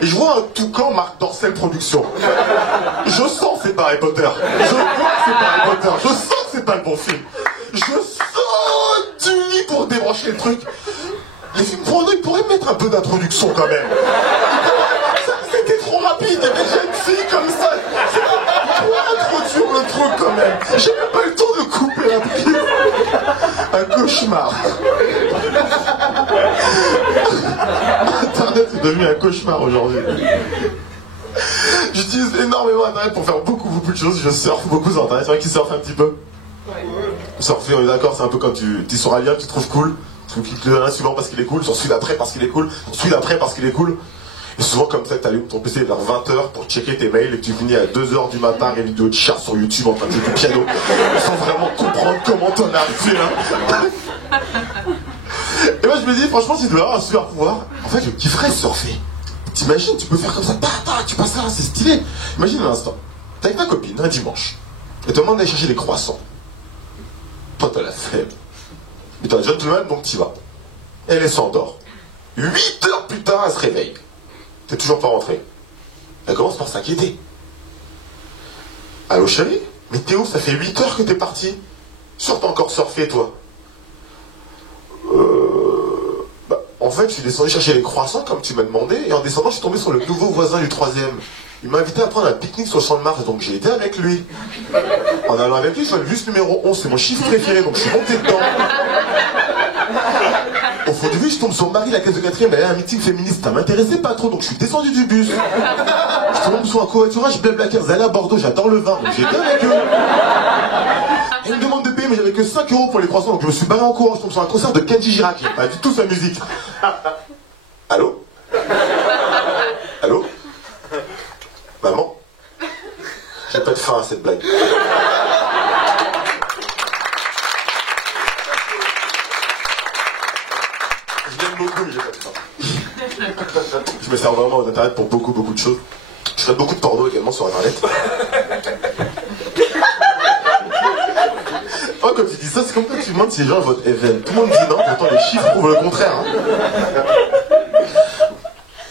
Et je vois un toucan Marc Dorcel Production. Je sens que c'est pas Harry Potter. Je vois que c'est pas Harry Potter. Je sens que c'est pas le bon film. Je sors du lit pour débrancher le truc. Les films porno, ils pourraient mettre un peu d'introduction quand même. C'était trop rapide, il y avait déjà une fille comme ça. Pour introduire le truc quand même. J'ai même pas eu le temps de couper la prise. Un cauchemar. Internet est devenu un cauchemar aujourd'hui. J'utilise énormément Internet pour faire beaucoup de choses. Je surfe beaucoup sur Internet. C'est vrai qu'ils surfent un petit peu. Surfer, on est d'accord, c'est un peu quand tu es sur un lien que tu trouves cool. Tu cliques le suivant parce qu'il est cool, sur celui d'après parce qu'il est cool, sur celui d'après parce qu'il est cool. Et souvent comme ça, tu allumes ton PC vers 20h pour checker tes mails et que tu finis à 2h du matin une vidéo de chat sur YouTube en train de jouer du piano sans vraiment comprendre comment t'en as fait là. Et moi je me dis, franchement, si tu devais avoir un super pouvoir, en fait je kifferais surfer. T'imagines, tu peux faire comme ça, tu passes là, c'est stylé. Imagine un instant, t'es avec ta copine un dimanche, elle te demande d'aller chercher des croissants. Toi t'as la flemme. Mais t'as un gentleman, donc t'y vas. Elle s'endort. 8 heures plus tard, elle se réveille. T'es toujours pas rentré. Elle commence par s'inquiéter. Allô chérie? Mais t'es où? Ça fait 8 heures que t'es parti. Sûr t'as encore surfé, toi? En fait, je suis descendu chercher les croissants comme tu m'as demandé, et en descendant, je suis tombé sur le nouveau voisin du 3e. Il m'a invité à prendre un pique-nique sur le champ de Mars, donc j'ai été avec lui. En allant avec lui, je vois le bus numéro 11, c'est mon chiffre préféré, donc je suis monté dedans. Au fond du bus, je tombe sur Marie, la caisse de 4e, elle a un meeting féministe, ça m'intéressait pas trop, donc je suis descendu du bus. Je tombe sur un covoiturage Blablacar, elle est à Bordeaux, j'adore le vin, donc j'ai été avec eux. Elle me demande de payer, mais j'avais que 5 € pour les croissants, donc je me suis barré en courant, je tombe sur un concert de Kenji Girac, pas du tout sa musique. Allô? Allô? Maman? J'ai pas de fin à cette blague. Je l'aime beaucoup, mais j'ai pas de fin. Je me sers vraiment d'Internet pour beaucoup de choses. Je fais beaucoup de porno également sur Internet. Oh, comme tu dis ça, c'est comme quand tu demandes si les gens votent Even. Tout le monde dit non, pourtant les chiffres prouvent le contraire. Hein.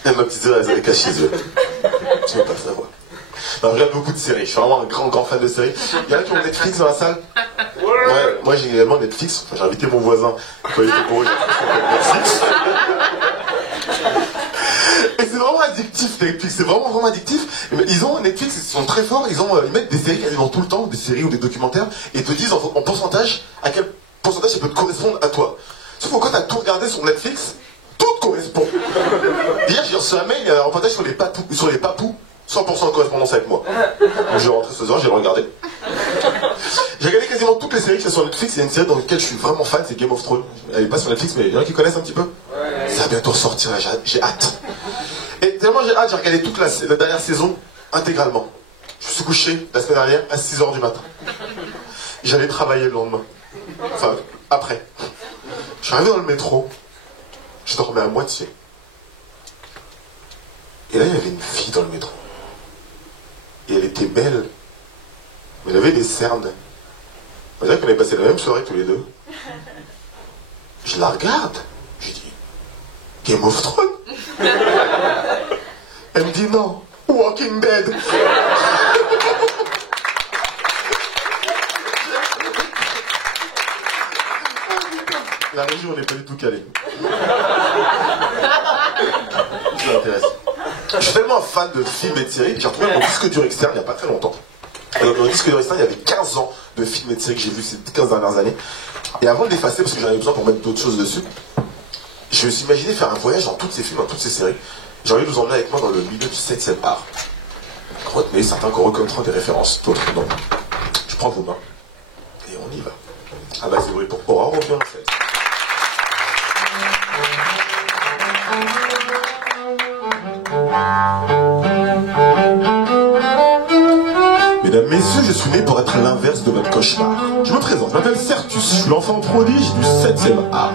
Et ma petite sœur, elle est cachée les yeux. Tu veux pas savoir. Non, je regarde beaucoup de séries. Je suis vraiment un grand fan de séries. Il y en a qui ont Netflix dans la salle? Ouais, moi j'ai également Netflix. Enfin, j'ai invité mon voisin quand il était bourré. Netflix. Et c'est vraiment addictif, Netflix, c'est vraiment addictif. Netflix, ils sont très forts, ils mettent des séries quasiment tout le temps, des séries ou des documentaires, et te disent en pourcentage à quel pourcentage ça peut te correspondre à toi. Sauf que quand t'as tout regardé sur Netflix, tout te correspond. Hier, j'ai reçu un mail, un reportage sur les papous, 100% de correspondance avec moi. Donc j'ai rentré ce soir, j'ai regardé. J'ai regardé quasiment toutes les séries qui sont sur Netflix. Il y a une série dans laquelle je suis vraiment fan, c'est Game of Thrones. Elle est pas sur Netflix, mais il y en a qui connaissent un petit peu. Ouais. Ça va bientôt ressortir, là, j'ai hâte. Et tellement j'ai hâte, j'ai regardé toute la dernière saison intégralement. Je me suis couché la semaine dernière à 6h du matin. J'allais travailler le lendemain. Enfin, après. Je suis arrivé dans le métro, je dormais à moitié. Et là, il y avait une fille dans le métro. Et elle était belle. Mais elle avait des cernes. On dirait qu'on avait passé la même soirée tous les deux. Je la regarde. Je dis, Game of Thrones. Elle me dit non, Walking Dead. La régie, on n'est pas du tout calé. Ça m'intéresse. Je suis tellement fan de films et de séries que j'ai retrouvé mon disque dur externe il n'y a pas très longtemps. Dans mon disque dur externe, il y avait 15 ans de films et de séries que j'ai vus ces 15 dernières années. Et avant de l'effacer, parce que j'en avais besoin pour mettre d'autres choses dessus, je me suis imaginé faire un voyage dans tous ces films, dans toutes ces séries. J'ai envie de vous emmener avec moi dans le milieu du 7e art. Retenez, certains qu'on reconnaîtront des références, d'autres non. Je prends vos mains et on y va. Ah bah c'est vrai, pour Aura revient en fait. Mesdames, messieurs, je suis né pour être l'inverse de votre cauchemar. Je me présente, je m'appelle Certus, je suis l'enfant prodige du 7e art.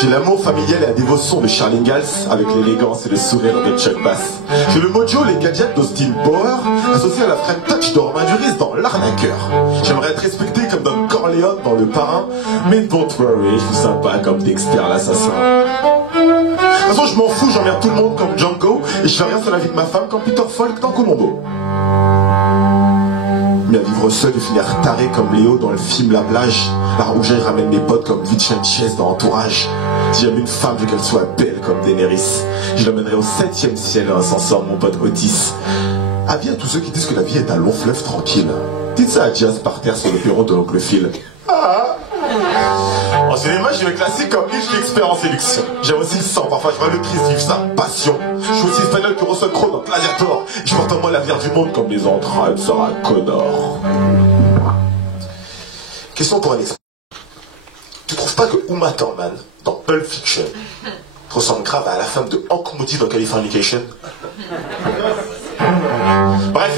J'ai l'amour familial et la dévotion de Charlie Ingalls avec l'élégance et le sourire de Chuck Bass. J'ai le mojo, les gadgets d'Austin Power associés à la frame touch de Romain Duris dans L'Arnaqueur. J'aimerais être respecté comme Don Corleone dans Le Parrain, mais don't worry, je suis sympa comme Dexter l'assassin. De toute façon, je m'en fous, j'emmerde tout le monde comme Django et je fais rien sur la vie de ma femme comme Peter Falk dans Colombo. Mais à vivre seul et finir taré comme Léo dans le film La Plage, la rougeur ramène mes potes comme Vincennes dans Entourage. Si j'aime une femme, je veux qu'elle soit belle comme Daenerys. Je l'emmènerai au 7e ciel en ascenseur, mon pote Otis. Avis à tous ceux qui disent que la vie est un long fleuve tranquille. Dites ça à Jazz par terre sur le perron de l'oncle Phil. Ah. En cinéma, j'ai le classique comme Hitch l'expert en séduction. J'aime aussi le sang, parfois je vois le Christ vivre sa passion. Je suis aussi espagnol que Russell Crowe dans Gladiator. Je porte en moi l'avenir du monde comme les entrailles de Sarah Connor. Question pour un expert. Tu trouves pas que Uma Thurman, dans Pulp Fiction, ressemble grave à la femme de Hank Moody dans Californication? Bref.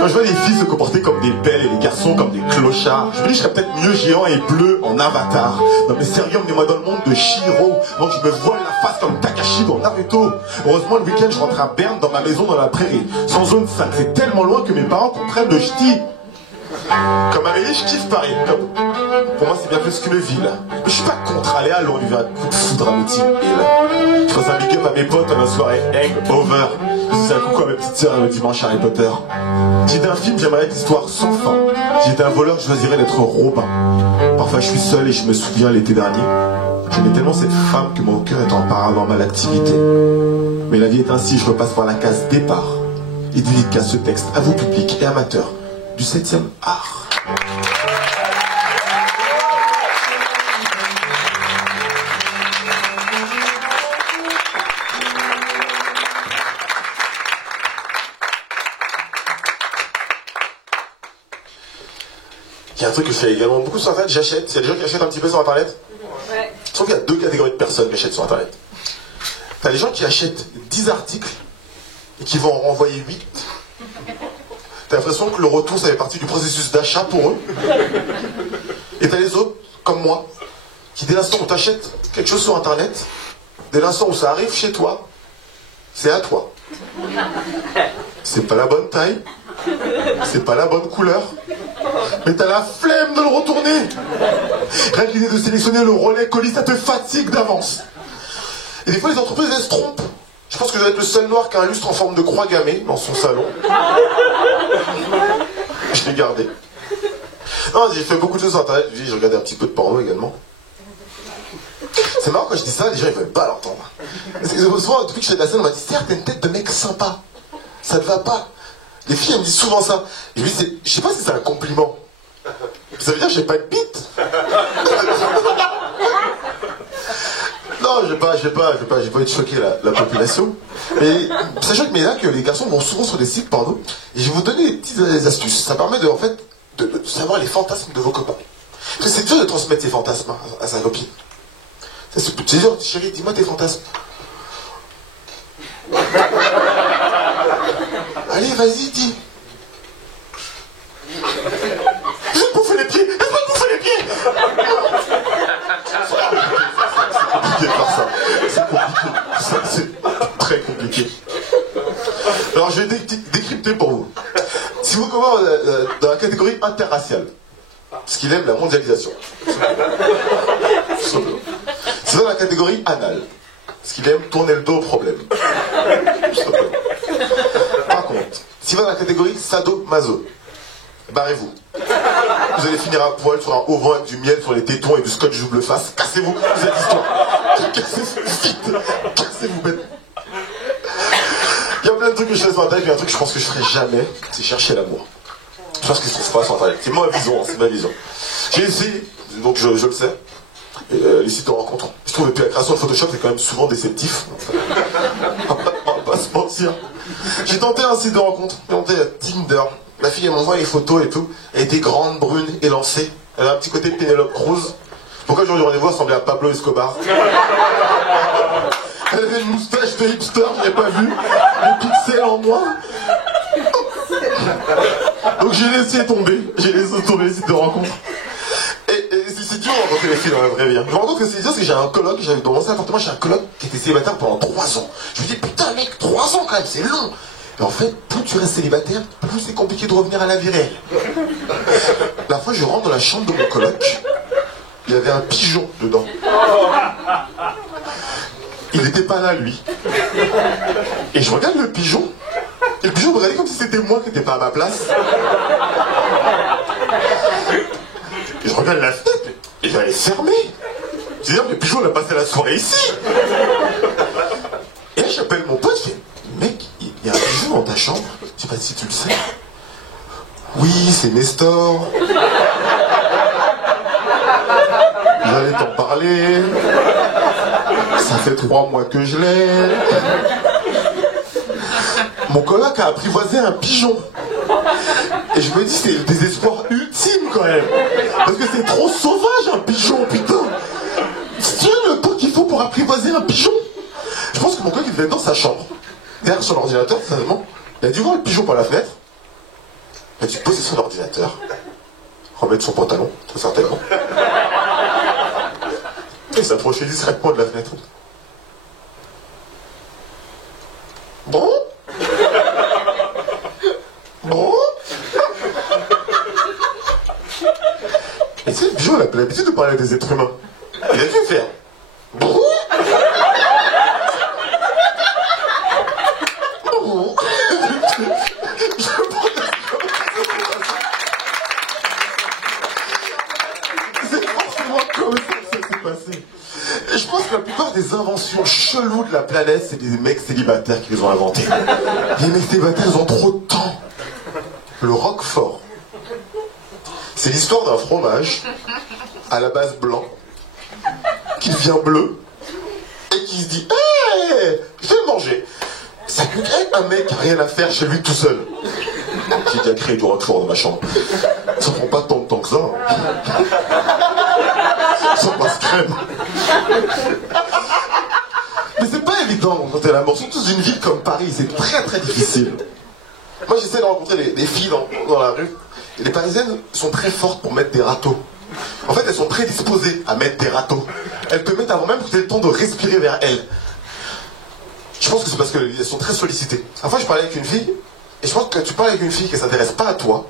Quand je vois les filles se comporter comme des belles et les garçons comme des clochards, je me dis que je serais peut-être mieux géant et bleu en Avatar. Non mais sérieux, emmenez-moi dans le monde de Shiro. Donc je me voile la face comme Takashi dans Naruto. Heureusement le week-end je rentre à Berne dans ma maison dans la prairie. Sans zone 5, c'est tellement loin que mes parents comprennent le ch'ti. Comme Amélie, je kiffe Paris. Pour moi c'est bien plus qu'une ville. Mais je suis pas contre aller à Londres, lui faire un coup de foudre à Notting Hill. Je faisais un big up à mes potes à ma soirée Hangover. Je faisais un coucou à ma petite sœur le dimanche Harry Potter. Si j'étais un film, j'aimerais être histoire sans fin. Si j'étais un voleur, je choisirais d'être Robin. Parfois je suis seul et je me souviens l'été dernier. J'aimais tellement cette femme que mon cœur est en paranormale activité. Mais la vie est ainsi, je repasse par la case départ. Et dédicace ce texte à vous public et amateurs du 7e art. Il y a un truc que je fais également beaucoup sur Internet, j'achète. Il y a des gens qui achètent un petit peu sur Internet. Ouais. Je trouve qu'il y a deux catégories de personnes qui achètent sur Internet. T'as les gens qui achètent 10 articles et qui vont en renvoyer 8. T'as l'impression que le retour, ça fait partie du processus d'achat pour eux. Et t'as les autres, comme moi, qui dès l'instant où t'achètes quelque chose sur Internet, dès l'instant où ça arrive chez toi, c'est à toi. C'est pas la bonne taille, c'est pas la bonne couleur, mais t'as la flemme de le retourner. Rien que l'idée de sélectionner le relais colis, ça te fatigue d'avance. Et des fois, les entreprises, elles se trompent. Je pense que je dois être le seul noir qui a un lustre en forme de croix gammée dans son salon. Je l'ai gardé. Non, j'ai fait beaucoup de choses sur internet, j'ai regardé un petit peu de porno également. C'est marrant quand je dis ça, les gens ils veulent pas l'entendre. Parce que souvent, depuis que je fais de la scène, on m'a dit certes, t'as une tête de mec sympa. Ça te va pas. Les filles elles me disent souvent ça. Et je me dis, je sais pas si c'est un compliment. Ça veut dire que j'ai pas de bite. Non, je vais pas être choquer la population. Mais sachant que les garçons vont souvent sur des sites porno, et je vais vous donner des petites astuces. Ça permet de savoir les fantasmes de vos copains. Parce que c'est dur de transmettre ses fantasmes à sa copine. C'est dur, chérie, dis-moi tes fantasmes. Allez, vas-y, dis. Je vais te bouffer les pieds. Laisse-moi te bouffer les pieds. C'est compliqué de faire ça. C'est compliqué. Ça, c'est très compliqué. Alors, je vais décrypter pour vous. Si vous commencez dans la catégorie interraciale, parce qu'il aime la mondialisation. C'est dans la catégorie anal, parce qu'il aime tourner le dos au problème. Par contre, si vous êtes dans la catégorie sado-maso, barrez-vous. Vous allez finir à poil sur un haut vent avec du miel sur les tétons et du scotch double face. Cassez-vous, vous êtes histoire. Cassez-vous vite. Cassez-vous bête. Il y a plein de trucs que je fais sur internet, mais un truc que je pense que je ferai jamais, c'est chercher l'amour. Je pense que je trouve pas sur internet. C'est ma vision, c'est ma vision. J'ai essayé, donc je le sais. Les sites de rencontres. Je trouve que la création de Photoshop c'est quand même souvent déceptif. On va pas se mentir. J'ai tenté un site de rencontre, j'ai tenté Tinder. La fille elle m'envoie les photos et tout. Elle était grande, brune, élancée. Elle a un petit côté Penelope Cruz. Pourquoi j'ai eu rendez-vous, elle ressemblait à Pablo Escobar. Elle avait une moustache de hipster, je l'ai pas vu. Le pixel en moi. Donc j'ai laissé tomber les sites de rencontre. Et c'est dur de rencontrer les filles dans la vraie vie. Je me rends compte que c'est dur parce que j'ai un coloc, j'avais dans mon ancien appartement, j'ai un coloc qui était célibataire pendant 3 ans. Je me dis putain mec, 3 ans quand même, c'est long. Et en fait, plus tu restes célibataire, plus c'est compliqué de revenir à la vie réelle. La fois je rentre dans la chambre de mon coloc, il y avait un pigeon dedans. Il n'était pas là lui. Et je regarde le pigeon, et le pigeon me regardait comme si c'était moi qui n'étais pas à ma place. Et je regarde la fenêtre, et elle est fermée. C'est-à-dire que le pigeon a passé la soirée ici. Et là j'appelle mon pote, je fais mec, il y a un pigeon dans ta chambre, je sais pas si tu le sais. Oui, c'est Nestor. J'allais t'en parler. Ça fait 3 mois que je l'ai. Mon coloc a apprivoisé un pigeon. Et je me dis, c'est le désespoir ultime quand même. Parce que c'est trop sauvage un pigeon, putain. C'est le temps qu'il faut pour apprivoiser un pigeon. Je pense que mon coloc il devait être dans sa chambre, derrière son ordinateur, certainement. Il a dû voir le pigeon par la fenêtre. Il a dû poser son ordinateur, remettre son pantalon, tout certainement. Et s'approcher discrètement de la fenêtre. Bon? Bon? Et tu sais, le pigeon, il a l'habitude de parler à des êtres humains. Il a dû faire. Bon? Bon? C'est forcément comme ça que ça s'est passé. Et je pense que la plupart des inventions cheloues de la planète, c'est des mecs célibataires qui les ont inventées. Les mecs célibataires, ils ont trop de temps. Le Roquefort, c'est l'histoire d'un fromage à la base blanc qui devient bleu et qui se dit hey, je vais le manger. Ça peut être un mec qui n'a rien à faire chez lui tout seul. J'ai déjà créé du Roquefort dans ma chambre. Ça prend pas tant de temps que ça. Ça passe crème. Mais c'est pas évident quand t'es là. Surtout dans une ville comme Paris, c'est très très difficile. Moi j'essaie de rencontrer des filles dans la rue. Et les Parisiennes sont très fortes pour mettre des râteaux. En fait elles sont prédisposées à mettre des râteaux. Elles te mettent avant même que tu aies le temps de respirer vers elles. Je pense que c'est parce qu'elles sont très sollicitées. La fois je parlais avec une fille, et je pense que quand tu parles avec une fille qui ne s'intéresse pas à toi,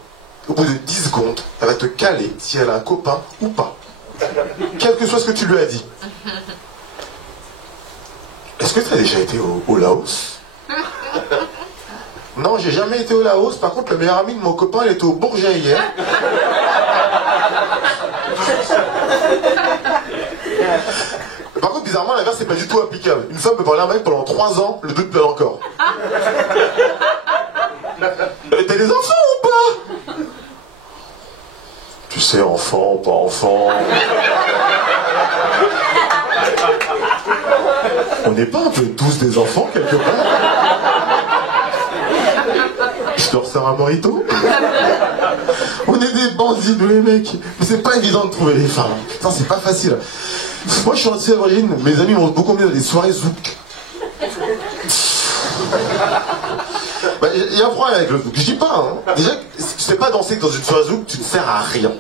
au bout de 10 secondes, elle va te caler si elle a un copain ou pas. Quel que soit ce que tu lui as dit. Est-ce que tu as déjà été au Laos? Non, j'ai jamais été au Laos. Par contre, le meilleur ami de mon copain, il était au Bourget hier. Par contre, bizarrement, l'inverse, c'est pas du tout applicable. Une femme peut parler à un mec pendant 3 ans, le doute plein encore. T'as des enfants ou pas? Tu sais, enfant, pas enfant. On n'est pas un peu tous des enfants, quelque part? Je te ressors un morito? On est des bandits, nous les mecs. Mais c'est pas évident de trouver des femmes. Putain, c'est pas facile. Moi, je suis entier d'origine. Mes amis m'ont beaucoup mis dans des soirées zouk. Bah, y a un problème avec le zouk. Je dis pas, hein. Déjà, si tu sais pas danser dans une soirée zouk, tu ne sers à rien.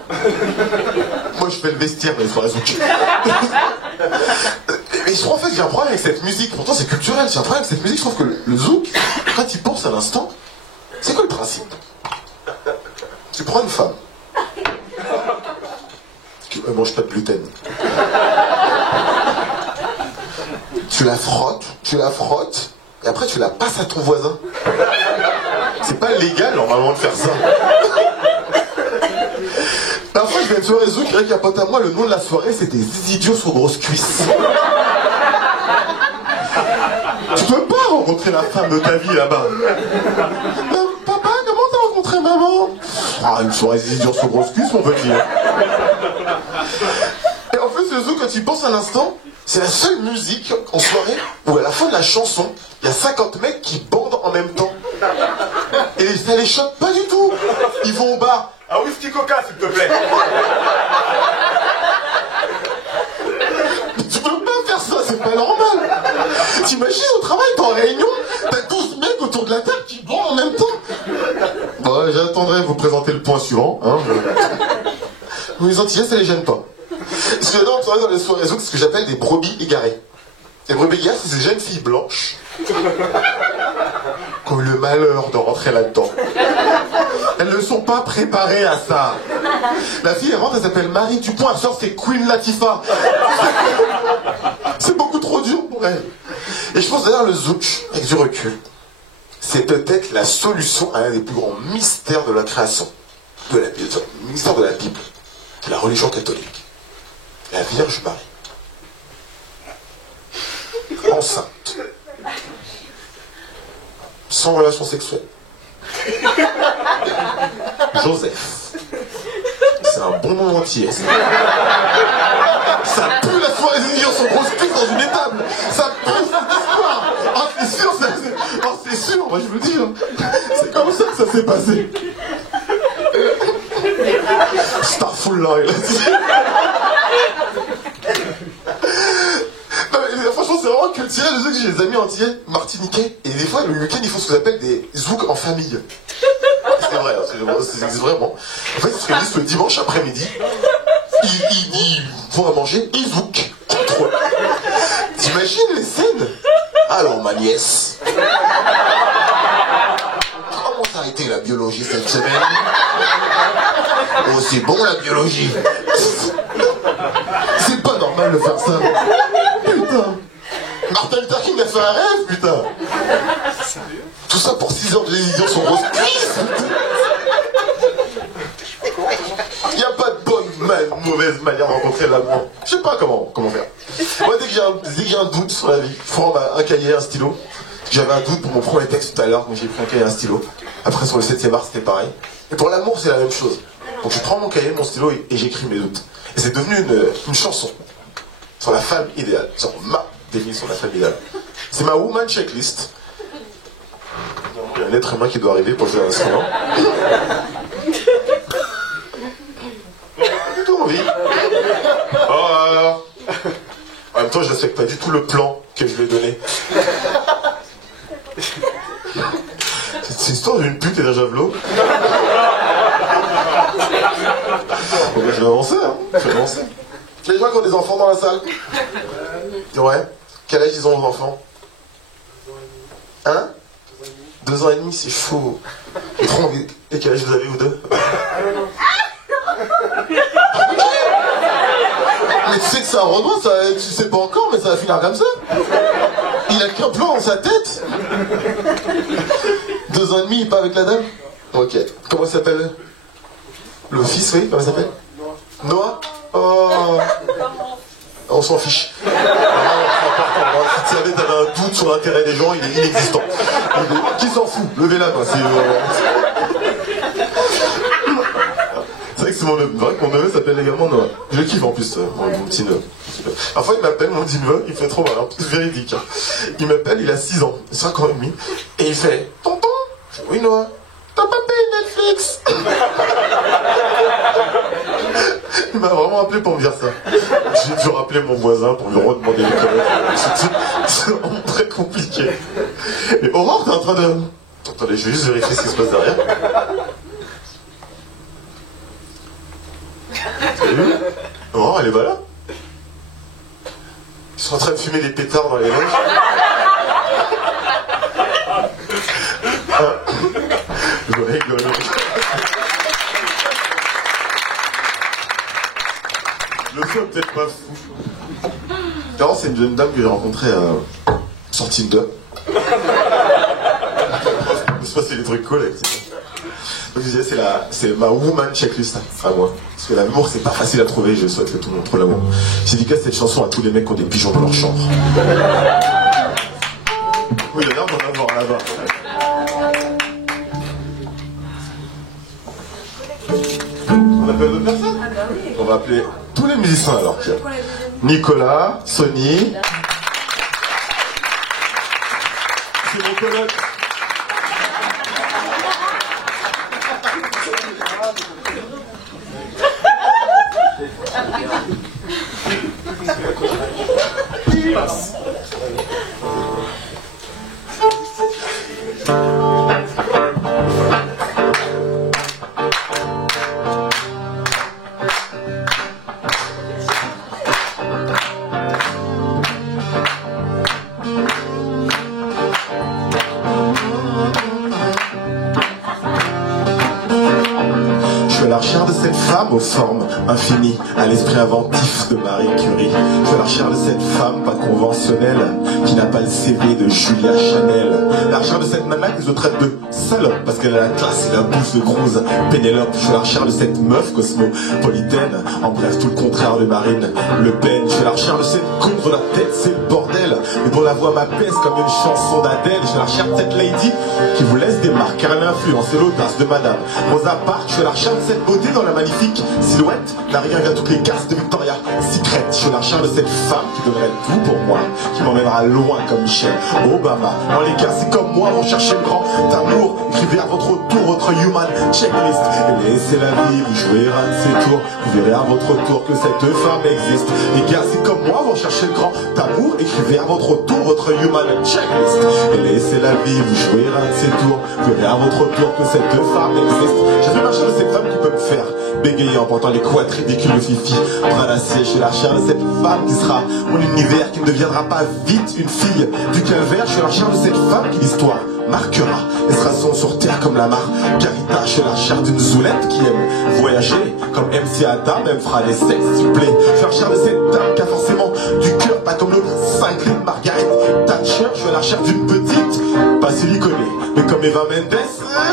Moi, je fais le vestiaire dans les soirées zouk. Mais je trouve en fait que j'ai un problème avec cette musique. Pourtant, c'est culturel. J'ai un problème avec cette musique. Je trouve que le zouk, quand il pense à l'instant, c'est quoi le principe? Tu prends une femme qui ne mange pas de gluten. Tu la frottes, et après tu la passes à ton voisin. C'est pas légal normalement de faire ça. La fois je vais à une soirée zouk, avec un pote à moi, le nom de la soirée c'était des idiots sur grosses cuisses. Tu peux pas rencontrer la femme de ta vie là-bas. Papa, comment t'as rencontré maman? Ah, une soirée des idiots sur grosses cuisses, mon petit. Et en fait, le zouk, quand il pense à l'instant, c'est la seule musique en soirée où à la fin de la chanson, il y a 50 mecs qui bandent en même temps. Et ça les choque pas du tout. Ils vont au bar. Un whisky coca, s'il te plaît. Tu peux pas faire ça, c'est pas normal. T'imagines au travail, t'es en réunion, t'as 12 mecs autour de la table qui bandent en même temps. Bon, j'attendrai de vous présenter le point suivant. Hein. Les Antillais, ça les gêne pas. Ce que j'adore dans les soirées zouk, c'est ce que j'appelle des brebis égarées. Les brebis égarées, c'est ces jeunes filles blanches qui ont eu le malheur de rentrer là-dedans. Elles ne sont pas préparées à ça. La fille, elle rentre, elle s'appelle Marie Dupont, elle sort, c'est Queen Latifah. C'est beaucoup trop dur pour elle. Et je pense d'ailleurs le zouk, avec du recul, c'est peut-être la solution à un des plus grands mystères de la création de la Bible, le mystère de la Bible, de la religion catholique. La Vierge Marie, enceinte, sans relation sexuelle. Joseph, c'est un bon nom entier. Ça pue la soirée des idiots sur grosse cuisse dans une étable. Ça pue cette histoire. Ah, c'est sûr, c'est sûr, moi je vous dis. C'est comme ça que ça s'est passé. Starfullah, il a dit. Non, mais, franchement, c'est vraiment culturel. Je sais que j'ai des amis antillais, martiniquais, et des fois, le week-end, ils font ce qu'on appelle des zouks en famille. C'est vrai, ça existe vraiment. En fait, c'est ce qu'ils disent le dimanche après-midi. Ils vont à manger, ils zouk entre eux. T'imagines les scènes? Alors, ma nièce. Comment ça a été la biologie cette semaine? Oh, c'est bon la biologie. C'est pas normal de faire ça. Putain. Martin Luther King a fait un rêve, putain. Tout ça pour 6 heures de décision sur grosses cuisses. Il n'y a pas de bonne mauvaise manière de rencontrer l'amour. Je sais pas comment faire. Moi, dès que j'ai un doute sur la vie, je prends un cahier, un stylo. J'avais un doute pour mon premier texte tout à l'heure, donc j'ai pris un cahier et un stylo. Après, sur le 7e art, c'était pareil. Et pour l'amour, c'est la même chose. Donc je prends mon cahier, mon stylo et j'écris mes doutes. Et c'est devenu une chanson sur la femme idéale, sur ma définition de la femme idéale. C'est ma woman checklist. Il y a un être humain qui doit arriver pour jouer un instrument. Tout envie. Oh, en même temps, je ne respecte pas du tout le plan que je lui ai donné. C'est l'histoire d'une pute et d'un javelot. Bon, ben, je vais avancer, hein. Je vais avancer. Les gens qui ont des enfants dans la salle. Ouais. Quel âge ils ont vos enfants? Hein? 2 ans et demi, c'est chaud. Et quel âge vous avez, vous deux? Mais tu sais que c'est un Renoir, ça, tu sais pas encore, mais ça va finir comme ça. Il a qu'un plan dans sa tête. 2 ans et demi, pas avec la dame? Ok. Comment il s'appelle? Le fils, oui, comment il s'appelle? Noah. Oh, on s'en fiche. C'est important. Si tu avais un doute sur l'intérêt des gens, il est inexistant. Qui s'en fout? Levez la main. C'est vrai que c'est mon neveu. C'est vrai que mon neveu s'appelle également Noah. Je le kiffe en plus, mon petit neveu. Parfois il m'appelle, mon petit neveu, il fait trop mal, c'est véridique. Il m'appelle, il a 6 ans, 5 ans et demi, et il fait « Tonton ?» Je fais « Oui Noah, t'as pas payé Netflix ?» Il m'a vraiment appelé pour me dire ça. J'ai dû rappeler mon voisin pour lui redemander les codes. C'est vraiment très compliqué. Et Aurore, t'es en train de... Attendez, je vais juste vérifier ce qui se passe derrière. T'as vu ? Aurore, elle est pas là ? Ils sont en train de fumer des pétards dans les loges. Je rigole. Le feu peut-être pas fou. Carole, c'est une jeune dame que j'ai rencontrée sur Tinder. Il se passait des trucs cool avec ça. Donc je disais, c'est ma woman checklist à moi. Parce que l'amour, c'est pas facile à trouver, je souhaite que tout le monde trouve l'amour. J'ai dédicace cette chanson à tous les mecs qui ont des pigeons dans leur chambre. Oui, il a l'air d'en avoir là-bas. On appelle d'autres personnes? On va appeler tous les musiciens alors. Nicolas, Sonny. C'est mon coloc. Aux formes infinies, à l'esprit inventif de Marie Curie. Je veux la recherche de cette femme pas conventionnelle, qui n'a pas le CV de Julia Chanel. La recherche de cette nana qui se traite de salope, parce qu'elle a la classe et la bouffe de grosse Pénélope. Je veux la recherche de cette meuf cosmopolitaine, en bref tout le contraire de Marine Le Pen. Je veux la recherche de cette con de la tête, c'est le bordel, mais dont la voix m'apaise comme une chanson d'Adèle. Je veux la recherche de cette lady qui vous laisse des marques, car elle a influencé l'audace de Madame Rosa Parks. Je veux la recherche de cette beauté dans la magnifique silhouette n'a rien qu'à toutes les castes de Victoria Secret. Je suis la recherche de cette femme qui donnerait tout pour moi, qui m'emmènera loin comme Michelle Obama. En les gars, c'est comme moi, vont chercher le grand amour. Écrivez à votre tour votre human checklist et laissez la vie vous jouer un de ces tours. Vous verrez à votre tour que cette femme existe. Les gars, c'est comme moi, vont chercher le grand amour. Écrivez à votre tour votre human checklist et laissez la vie vous jouer un de ces tours. Vous verrez à votre tour que cette femme existe. Je suis la recherche de cette femme qui peut me faire bégayer en portant les couettes ridicules de Fifi. Bras d'acier, je suis la recherche de cette femme qui sera mon univers, qui ne deviendra pas vite une fille du calvaire. Je suis la recherche de cette femme qui l'histoire marquera et sera son sur terre comme la Margarita. Je suis la recherche d'une zoulette qui aime voyager comme MC Adam, elle fera des sextuplés. Je suis la recherche de cette dame qui a forcément du cœur, pas comme l'autre cinglé de Margaret Thatcher. Je suis la recherche d'une petite, pas siliconée, mais comme Eva Mendes,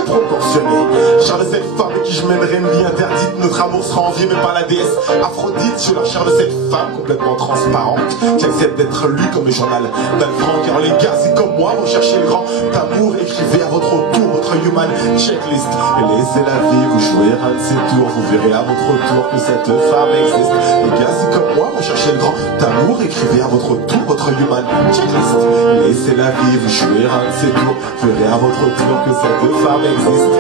proportionnée. Je cherche de cette femme avec qui je mènerai une vie interdite. Notre amour sera envié mais par la déesse Aphrodite. Je suis la recherche de cette femme complètement transparente, qui accepte d'être lue comme le journal d'Anne Frank. Alors les gars, c'est comme moi, vont chercher le grand amour. Écrivez à votre tour votre human checklist et laissez la vie vous jouer un de ces tours. Vous verrez à votre tour que cette femme existe. Les gars, c'est comme moi, vont chercher le grand amour. Écrivez à votre tour votre human checklist. Laissez la vie vous jouer un de ces tours. Vous verrez à votre tour que cette femme existe.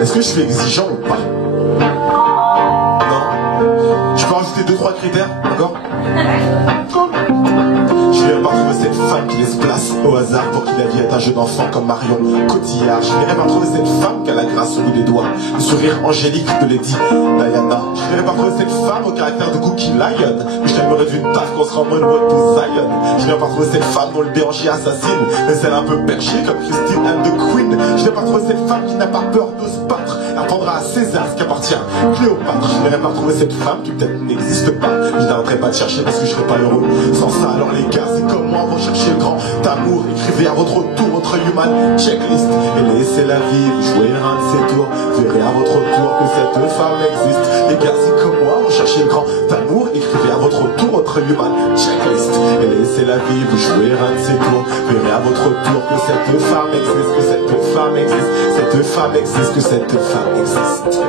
Est-ce que je suis exigeant ou pas? Non. Je peux rajouter 2-3 critères encore? Je viens pas trouver cette femme qui laisse place au hasard pour qui la vie est un jeu d'enfant comme Marion Cotillard. Je viendrai pas trouver cette femme qui a la grâce au bout des doigts, le sourire angélique de Lady Diana. Je viendrai pas trouver cette femme au caractère de Cookie Lion, mais je t'aimerais d'une taf qu'on sera en mode mode pour Zion. Je viens pas trouver cette femme dont le déhanché assassine, mais celle un peu perchée comme Christine and the Queen. Je viens pas trouver cette femme qui n'a pas peur de se battre. Elle prendra à César ce qui appartient à Cléopâtre. Je viendrai pas trouver cette femme qui peut-être n'existe pas. Je n'arrêterai pas de chercher parce que je serai pas heureux sans ça. Alors les gars, c'est comme moi, vont chercher le grand amour. Écrivez à votre tour votre human checklist et laissez la vie vous jouer un de ces tours. Vous verrez à votre tour que cette femme existe. Les gars, c'est comme moi, vont cherchez le grand amour, écrivez à votre tour votre human checklist. Et laissez la vie vous jouer un de ses tours. Verrez à votre tour que cette femme existe, que cette femme existe, cette femme existe, que cette femme existe.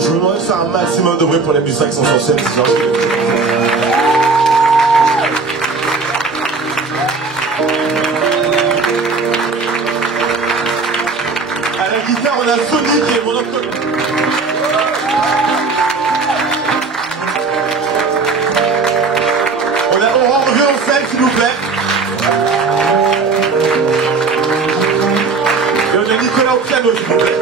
Je vous demande de faire un maximum de bruit pour les musiciens qui sont sur scène. À la guitare, on a Sonic et mon oncle. On a Aurore au violoncelle, s'il vous plaît. Et on a Nicolas au piano, s'il vous plaît.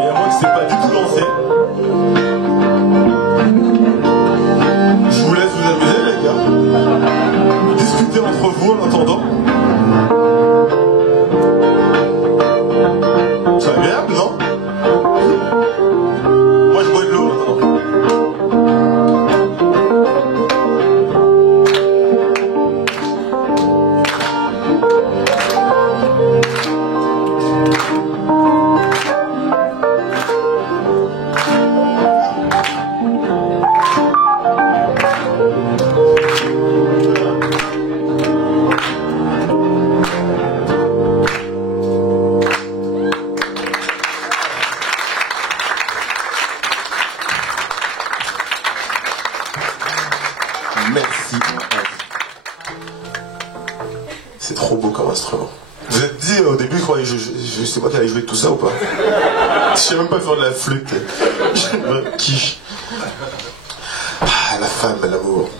Et à moi qui ne sais pas du tout danser. Je vous laisse vous amuser, les gars. Discutez entre vous en attendant. C'est agréable, non? Moi, je bois de l'eau en attendant. Merci. C'est trop beau comme instrument. Vous êtes dit au début, je sais pas qui allait jouer tout ça ou pas. Je sais même pas faire de la flûte. Je me quiche. Ah, la femme, l'amour.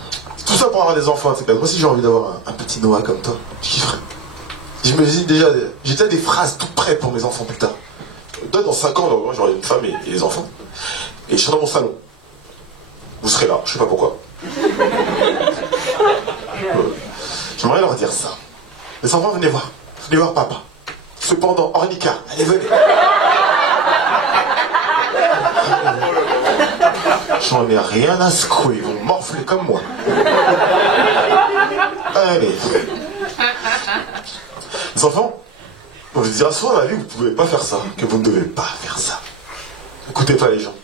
Tout ça pour avoir des enfants. C'est moi si j'ai envie d'avoir un petit Noah comme toi, je kifferais. Je me dis déjà, j'ai déjà des phrases toutes prêtes pour mes enfants plus tard. Dans 5 ans, moi j'aurai une femme et des enfants. Et je serai dans mon salon. Vous serez là, je sais pas pourquoi. J'aimerais leur dire ça. Les enfants, venez voir papa. Cependant, Ornica, allez, venez. J'en ai rien à secouer, ils vont morfler comme moi. Allez. Les enfants, on vous dira souvent dans la vie, vous ne pouvez pas faire ça, que vous ne devez pas faire ça. Écoutez pas les gens.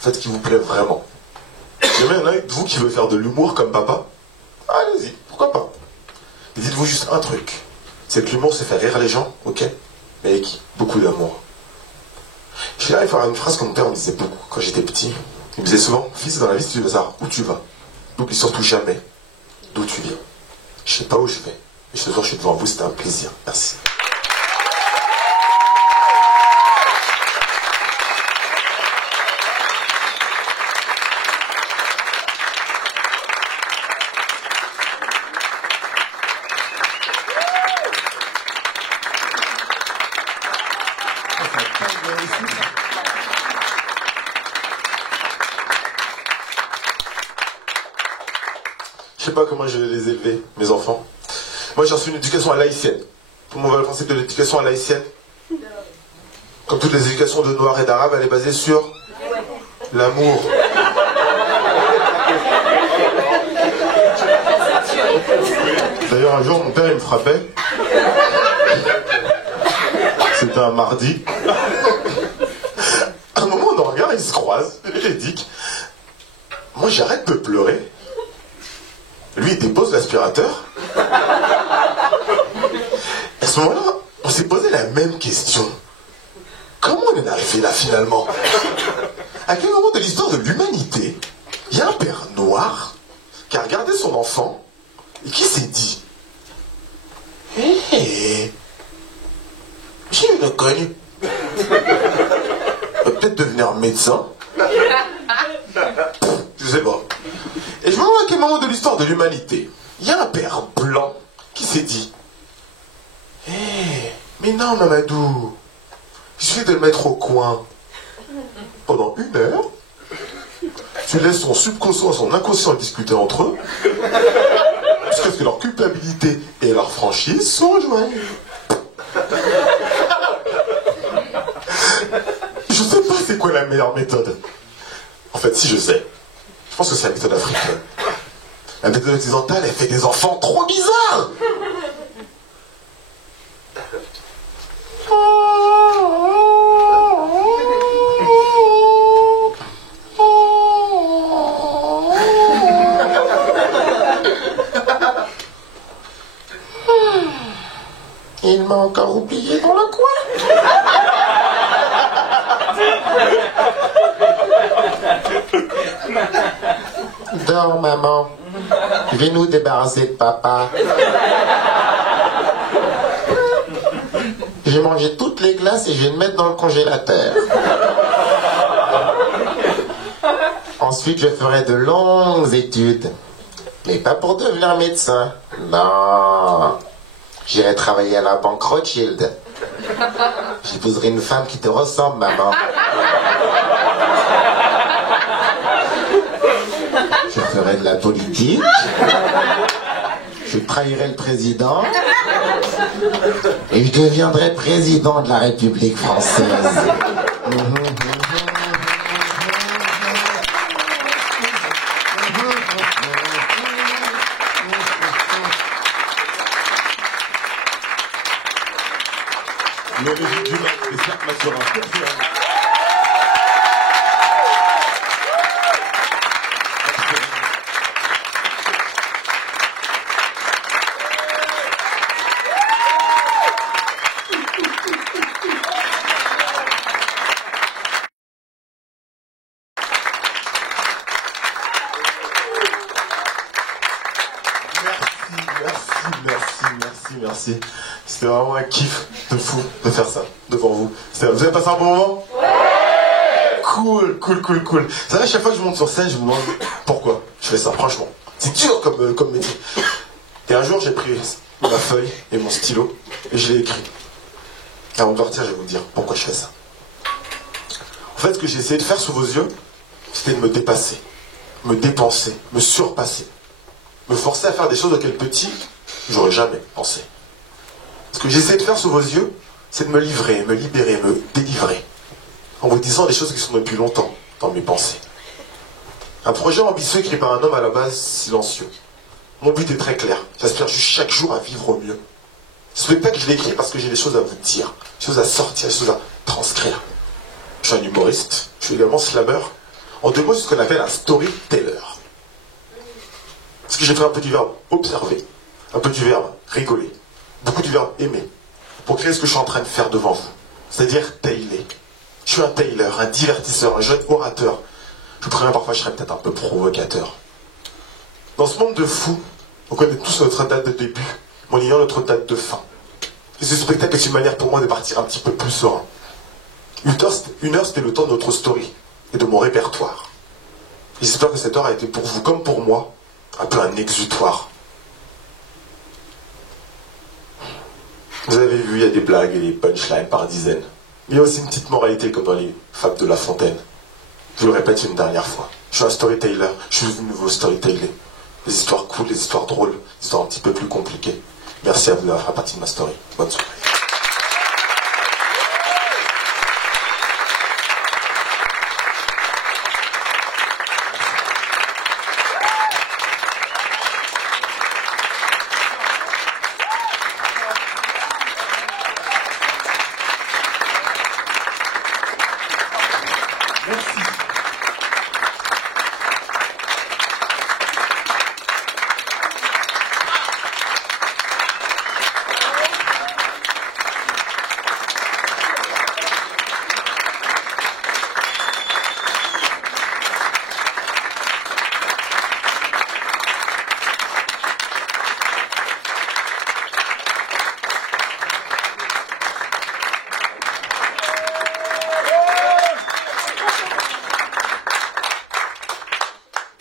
Faites ce qui vous plaît vraiment. Jamais il y en a de vous qui veut faire de l'humour comme papa. Allez-y, pourquoi pas. Et dites-vous juste un truc. C'est que l'humour, c'est faire rire les gens, ok? Mais avec beaucoup d'amour. Je suis là à faire une phrase que mon père me disait beaucoup quand j'étais petit. Il me disait souvent, fils, dans la vie, si tu veux savoir où tu vas, n'oublie surtout jamais d'où tu viens. Je sais pas où je vais. Mais ce soir, je suis devant vous, c'était un plaisir. Merci. Je sais pas comment je vais les élever, mes enfants. Moi, j'ai reçu une éducation à l'haïtienne. Tout le monde va le principe de l'éducation à l'haïtienne. Comme toutes les éducations de Noirs et d'Arabes, elle est basée sur l'amour. D'ailleurs, un jour, mon père, il me frappait. C'était un mardi. À un moment, on en regarde, ils se croisent. Et il dit, moi, j'arrête de pleurer. Lui, il dépose l'aspirateur. À ce moment-là, on s'est posé la même question. Comment on est arrivé là, finalement? À quel moment de l'histoire de l'humanité, il y a un père noir qui a regardé son enfant et qui s'est dit hé, je l'ai connu. Il va peut-être devenir médecin. Je sais pas. Et je me demande à quel moment de l'histoire de l'humanité, il y a un père blanc qui s'est dit hé, mais non Mamadou, il suffit de le mettre au coin pendant 1 heure, tu laisses son subconscient et son inconscient discuter entre eux, jusqu'à ce que leur culpabilité et leur franchise se rejoignent. Je sais pas c'est quoi la meilleure méthode. En fait, si je sais, je pense que c'est la méthode africaine. La méthode occidentale, elle fait des enfants trop bizarres. Il m'a encore oublié dans le coin. Dors, maman. Je vais nous débarrasser de papa. J'ai mangé toutes les glaces et je vais le mettre dans le congélateur. Ensuite, je ferai de longues études. Mais pas pour devenir médecin. Non. J'irai travailler à la banque Rothschild. J'épouserai une femme qui te ressemble, maman. Je ferai de la politique. Je trahirai le président. Et je deviendrai président de la République française. L'origine du mal, les cercles Mathurin. Merci. C'était vraiment un kiff de fou de faire ça devant vous. Vous avez passé un bon moment? Ouais. Cool. Ça va, à chaque fois que je monte sur scène, je me demande pourquoi je fais ça, franchement. C'est dur comme métier. Et un jour, j'ai pris ma feuille et mon stylo et je l'ai écrit. Avant de partir, je vais vous dire pourquoi je fais ça. En fait, ce que j'ai essayé de faire sous vos yeux, c'était de me dépasser, me dépenser, me surpasser, me forcer à faire des choses auxquelles petit, j'aurais jamais pensé. Ce que j'essaie de faire sous vos yeux, c'est de me livrer, me libérer, me délivrer. En vous disant des choses qui sont depuis longtemps dans mes pensées. Un projet ambitieux écrit par un homme à la base silencieux. Mon but est très clair. J'aspire juste chaque jour à vivre au mieux. Ce spectacle, je l'ai écrit parce que j'ai des choses à vous dire, des choses à sortir, des choses à transcrire. Je suis un humoriste, je suis également slammer. En deux mots, c'est ce qu'on appelle un storyteller. Parce que j'ai fait un peu du verbe observer, un peu du verbe rigoler, beaucoup du verbe aimer, pour créer ce que je suis en train de faire devant vous. C'est-à-dire tailer. Je suis un taileur, un divertisseur, un jeune orateur. Je vous préviens, parfois je serais peut-être un peu provocateur. Dans ce monde de fous, on connaît tous notre date de début, mais on ignore notre date de fin. Et ce spectacle est une manière pour moi de partir un petit peu plus serein. Une heure, c'était le temps de notre story et de mon répertoire. J'espère que cette heure a été pour vous, comme pour moi, un peu un exutoire. Vous avez vu, il y a des blagues et des punchlines par dizaines. Mais il y a aussi une petite moralité comme dans les fables de La Fontaine. Je le répète une dernière fois. Je suis un storyteller, je suis venu vous storyteller. Des histoires cool, des histoires drôles, des histoires un petit peu plus compliquées. Merci à vous d'avoir fait partie de ma story. Bonne soirée.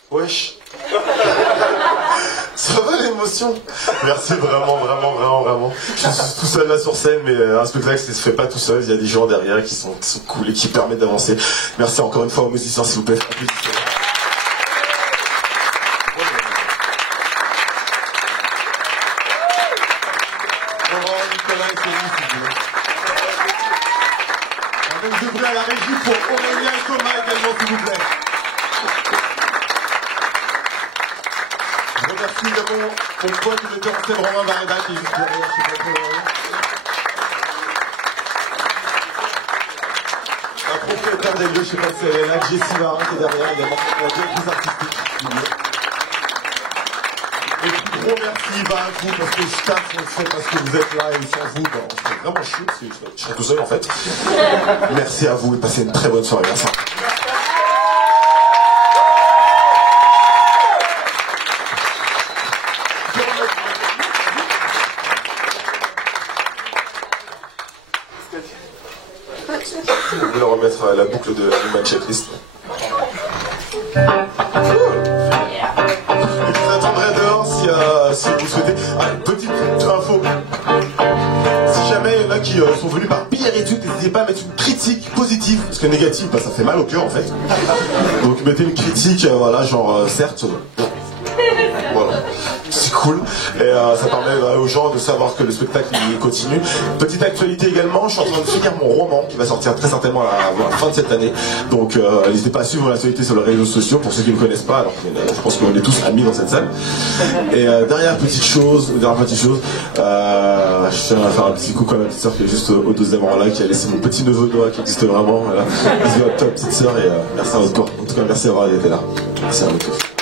Wesh. Ça va l'émotion? Merci vraiment. Je suis tout seul là sur scène, mais un spectacle ça se fait pas tout seul. Il y a des gens derrière qui sont cool et qui permettent d'avancer. Merci encore une fois aux musiciens, s'il vous plaît. pour Aurélien et Thomas également, s'il vous plaît. Je remercie également mon pote et metteur en scène Romain Barreda qui est juste derrière, je sais pas trop. Un propriétaire des lieux, je sais pas si elle est là, Jessie Varin qui est derrière également, la directrice artistique. Et puis gros merci va à vous parce que je taffe, on le fait parce que vous êtes là et sans vous, ben, c'est vraiment chiant, parce que je serais tout seul en fait. Merci à vous et passez une très bonne soirée. Merci. Je voulais remettre la boucle de ma checklist. Je vous attendrai dehors si vous souhaitez. Ah, petite info. Si jamais il y en a qui sont venus par pire étude, n'hésitez pas à mettre une critique positive, parce que négative, bah, ça fait mal au cœur en fait. Donc mettez une critique, voilà, genre certes. Voilà. C'est cool et ça permet aux gens de savoir que le spectacle il continue. Petite actualité également, je suis en train de finir mon roman qui va sortir très certainement à la fin de cette année. Donc n'hésitez pas à suivre l'actualité sur les réseaux sociaux pour ceux qui ne me connaissent pas. Alors je pense qu'on est tous amis dans cette salle. Et dernière petite chose, je tiens à faire un petit coucou à ma petite sœur qui est juste au deuxième rang là, qui a laissé mon petit neveu Noah qui existe vraiment. Voilà. Bisous à toi petite sœur et merci à votre corps. En tout cas merci d'avoir été là. Merci à vous tous.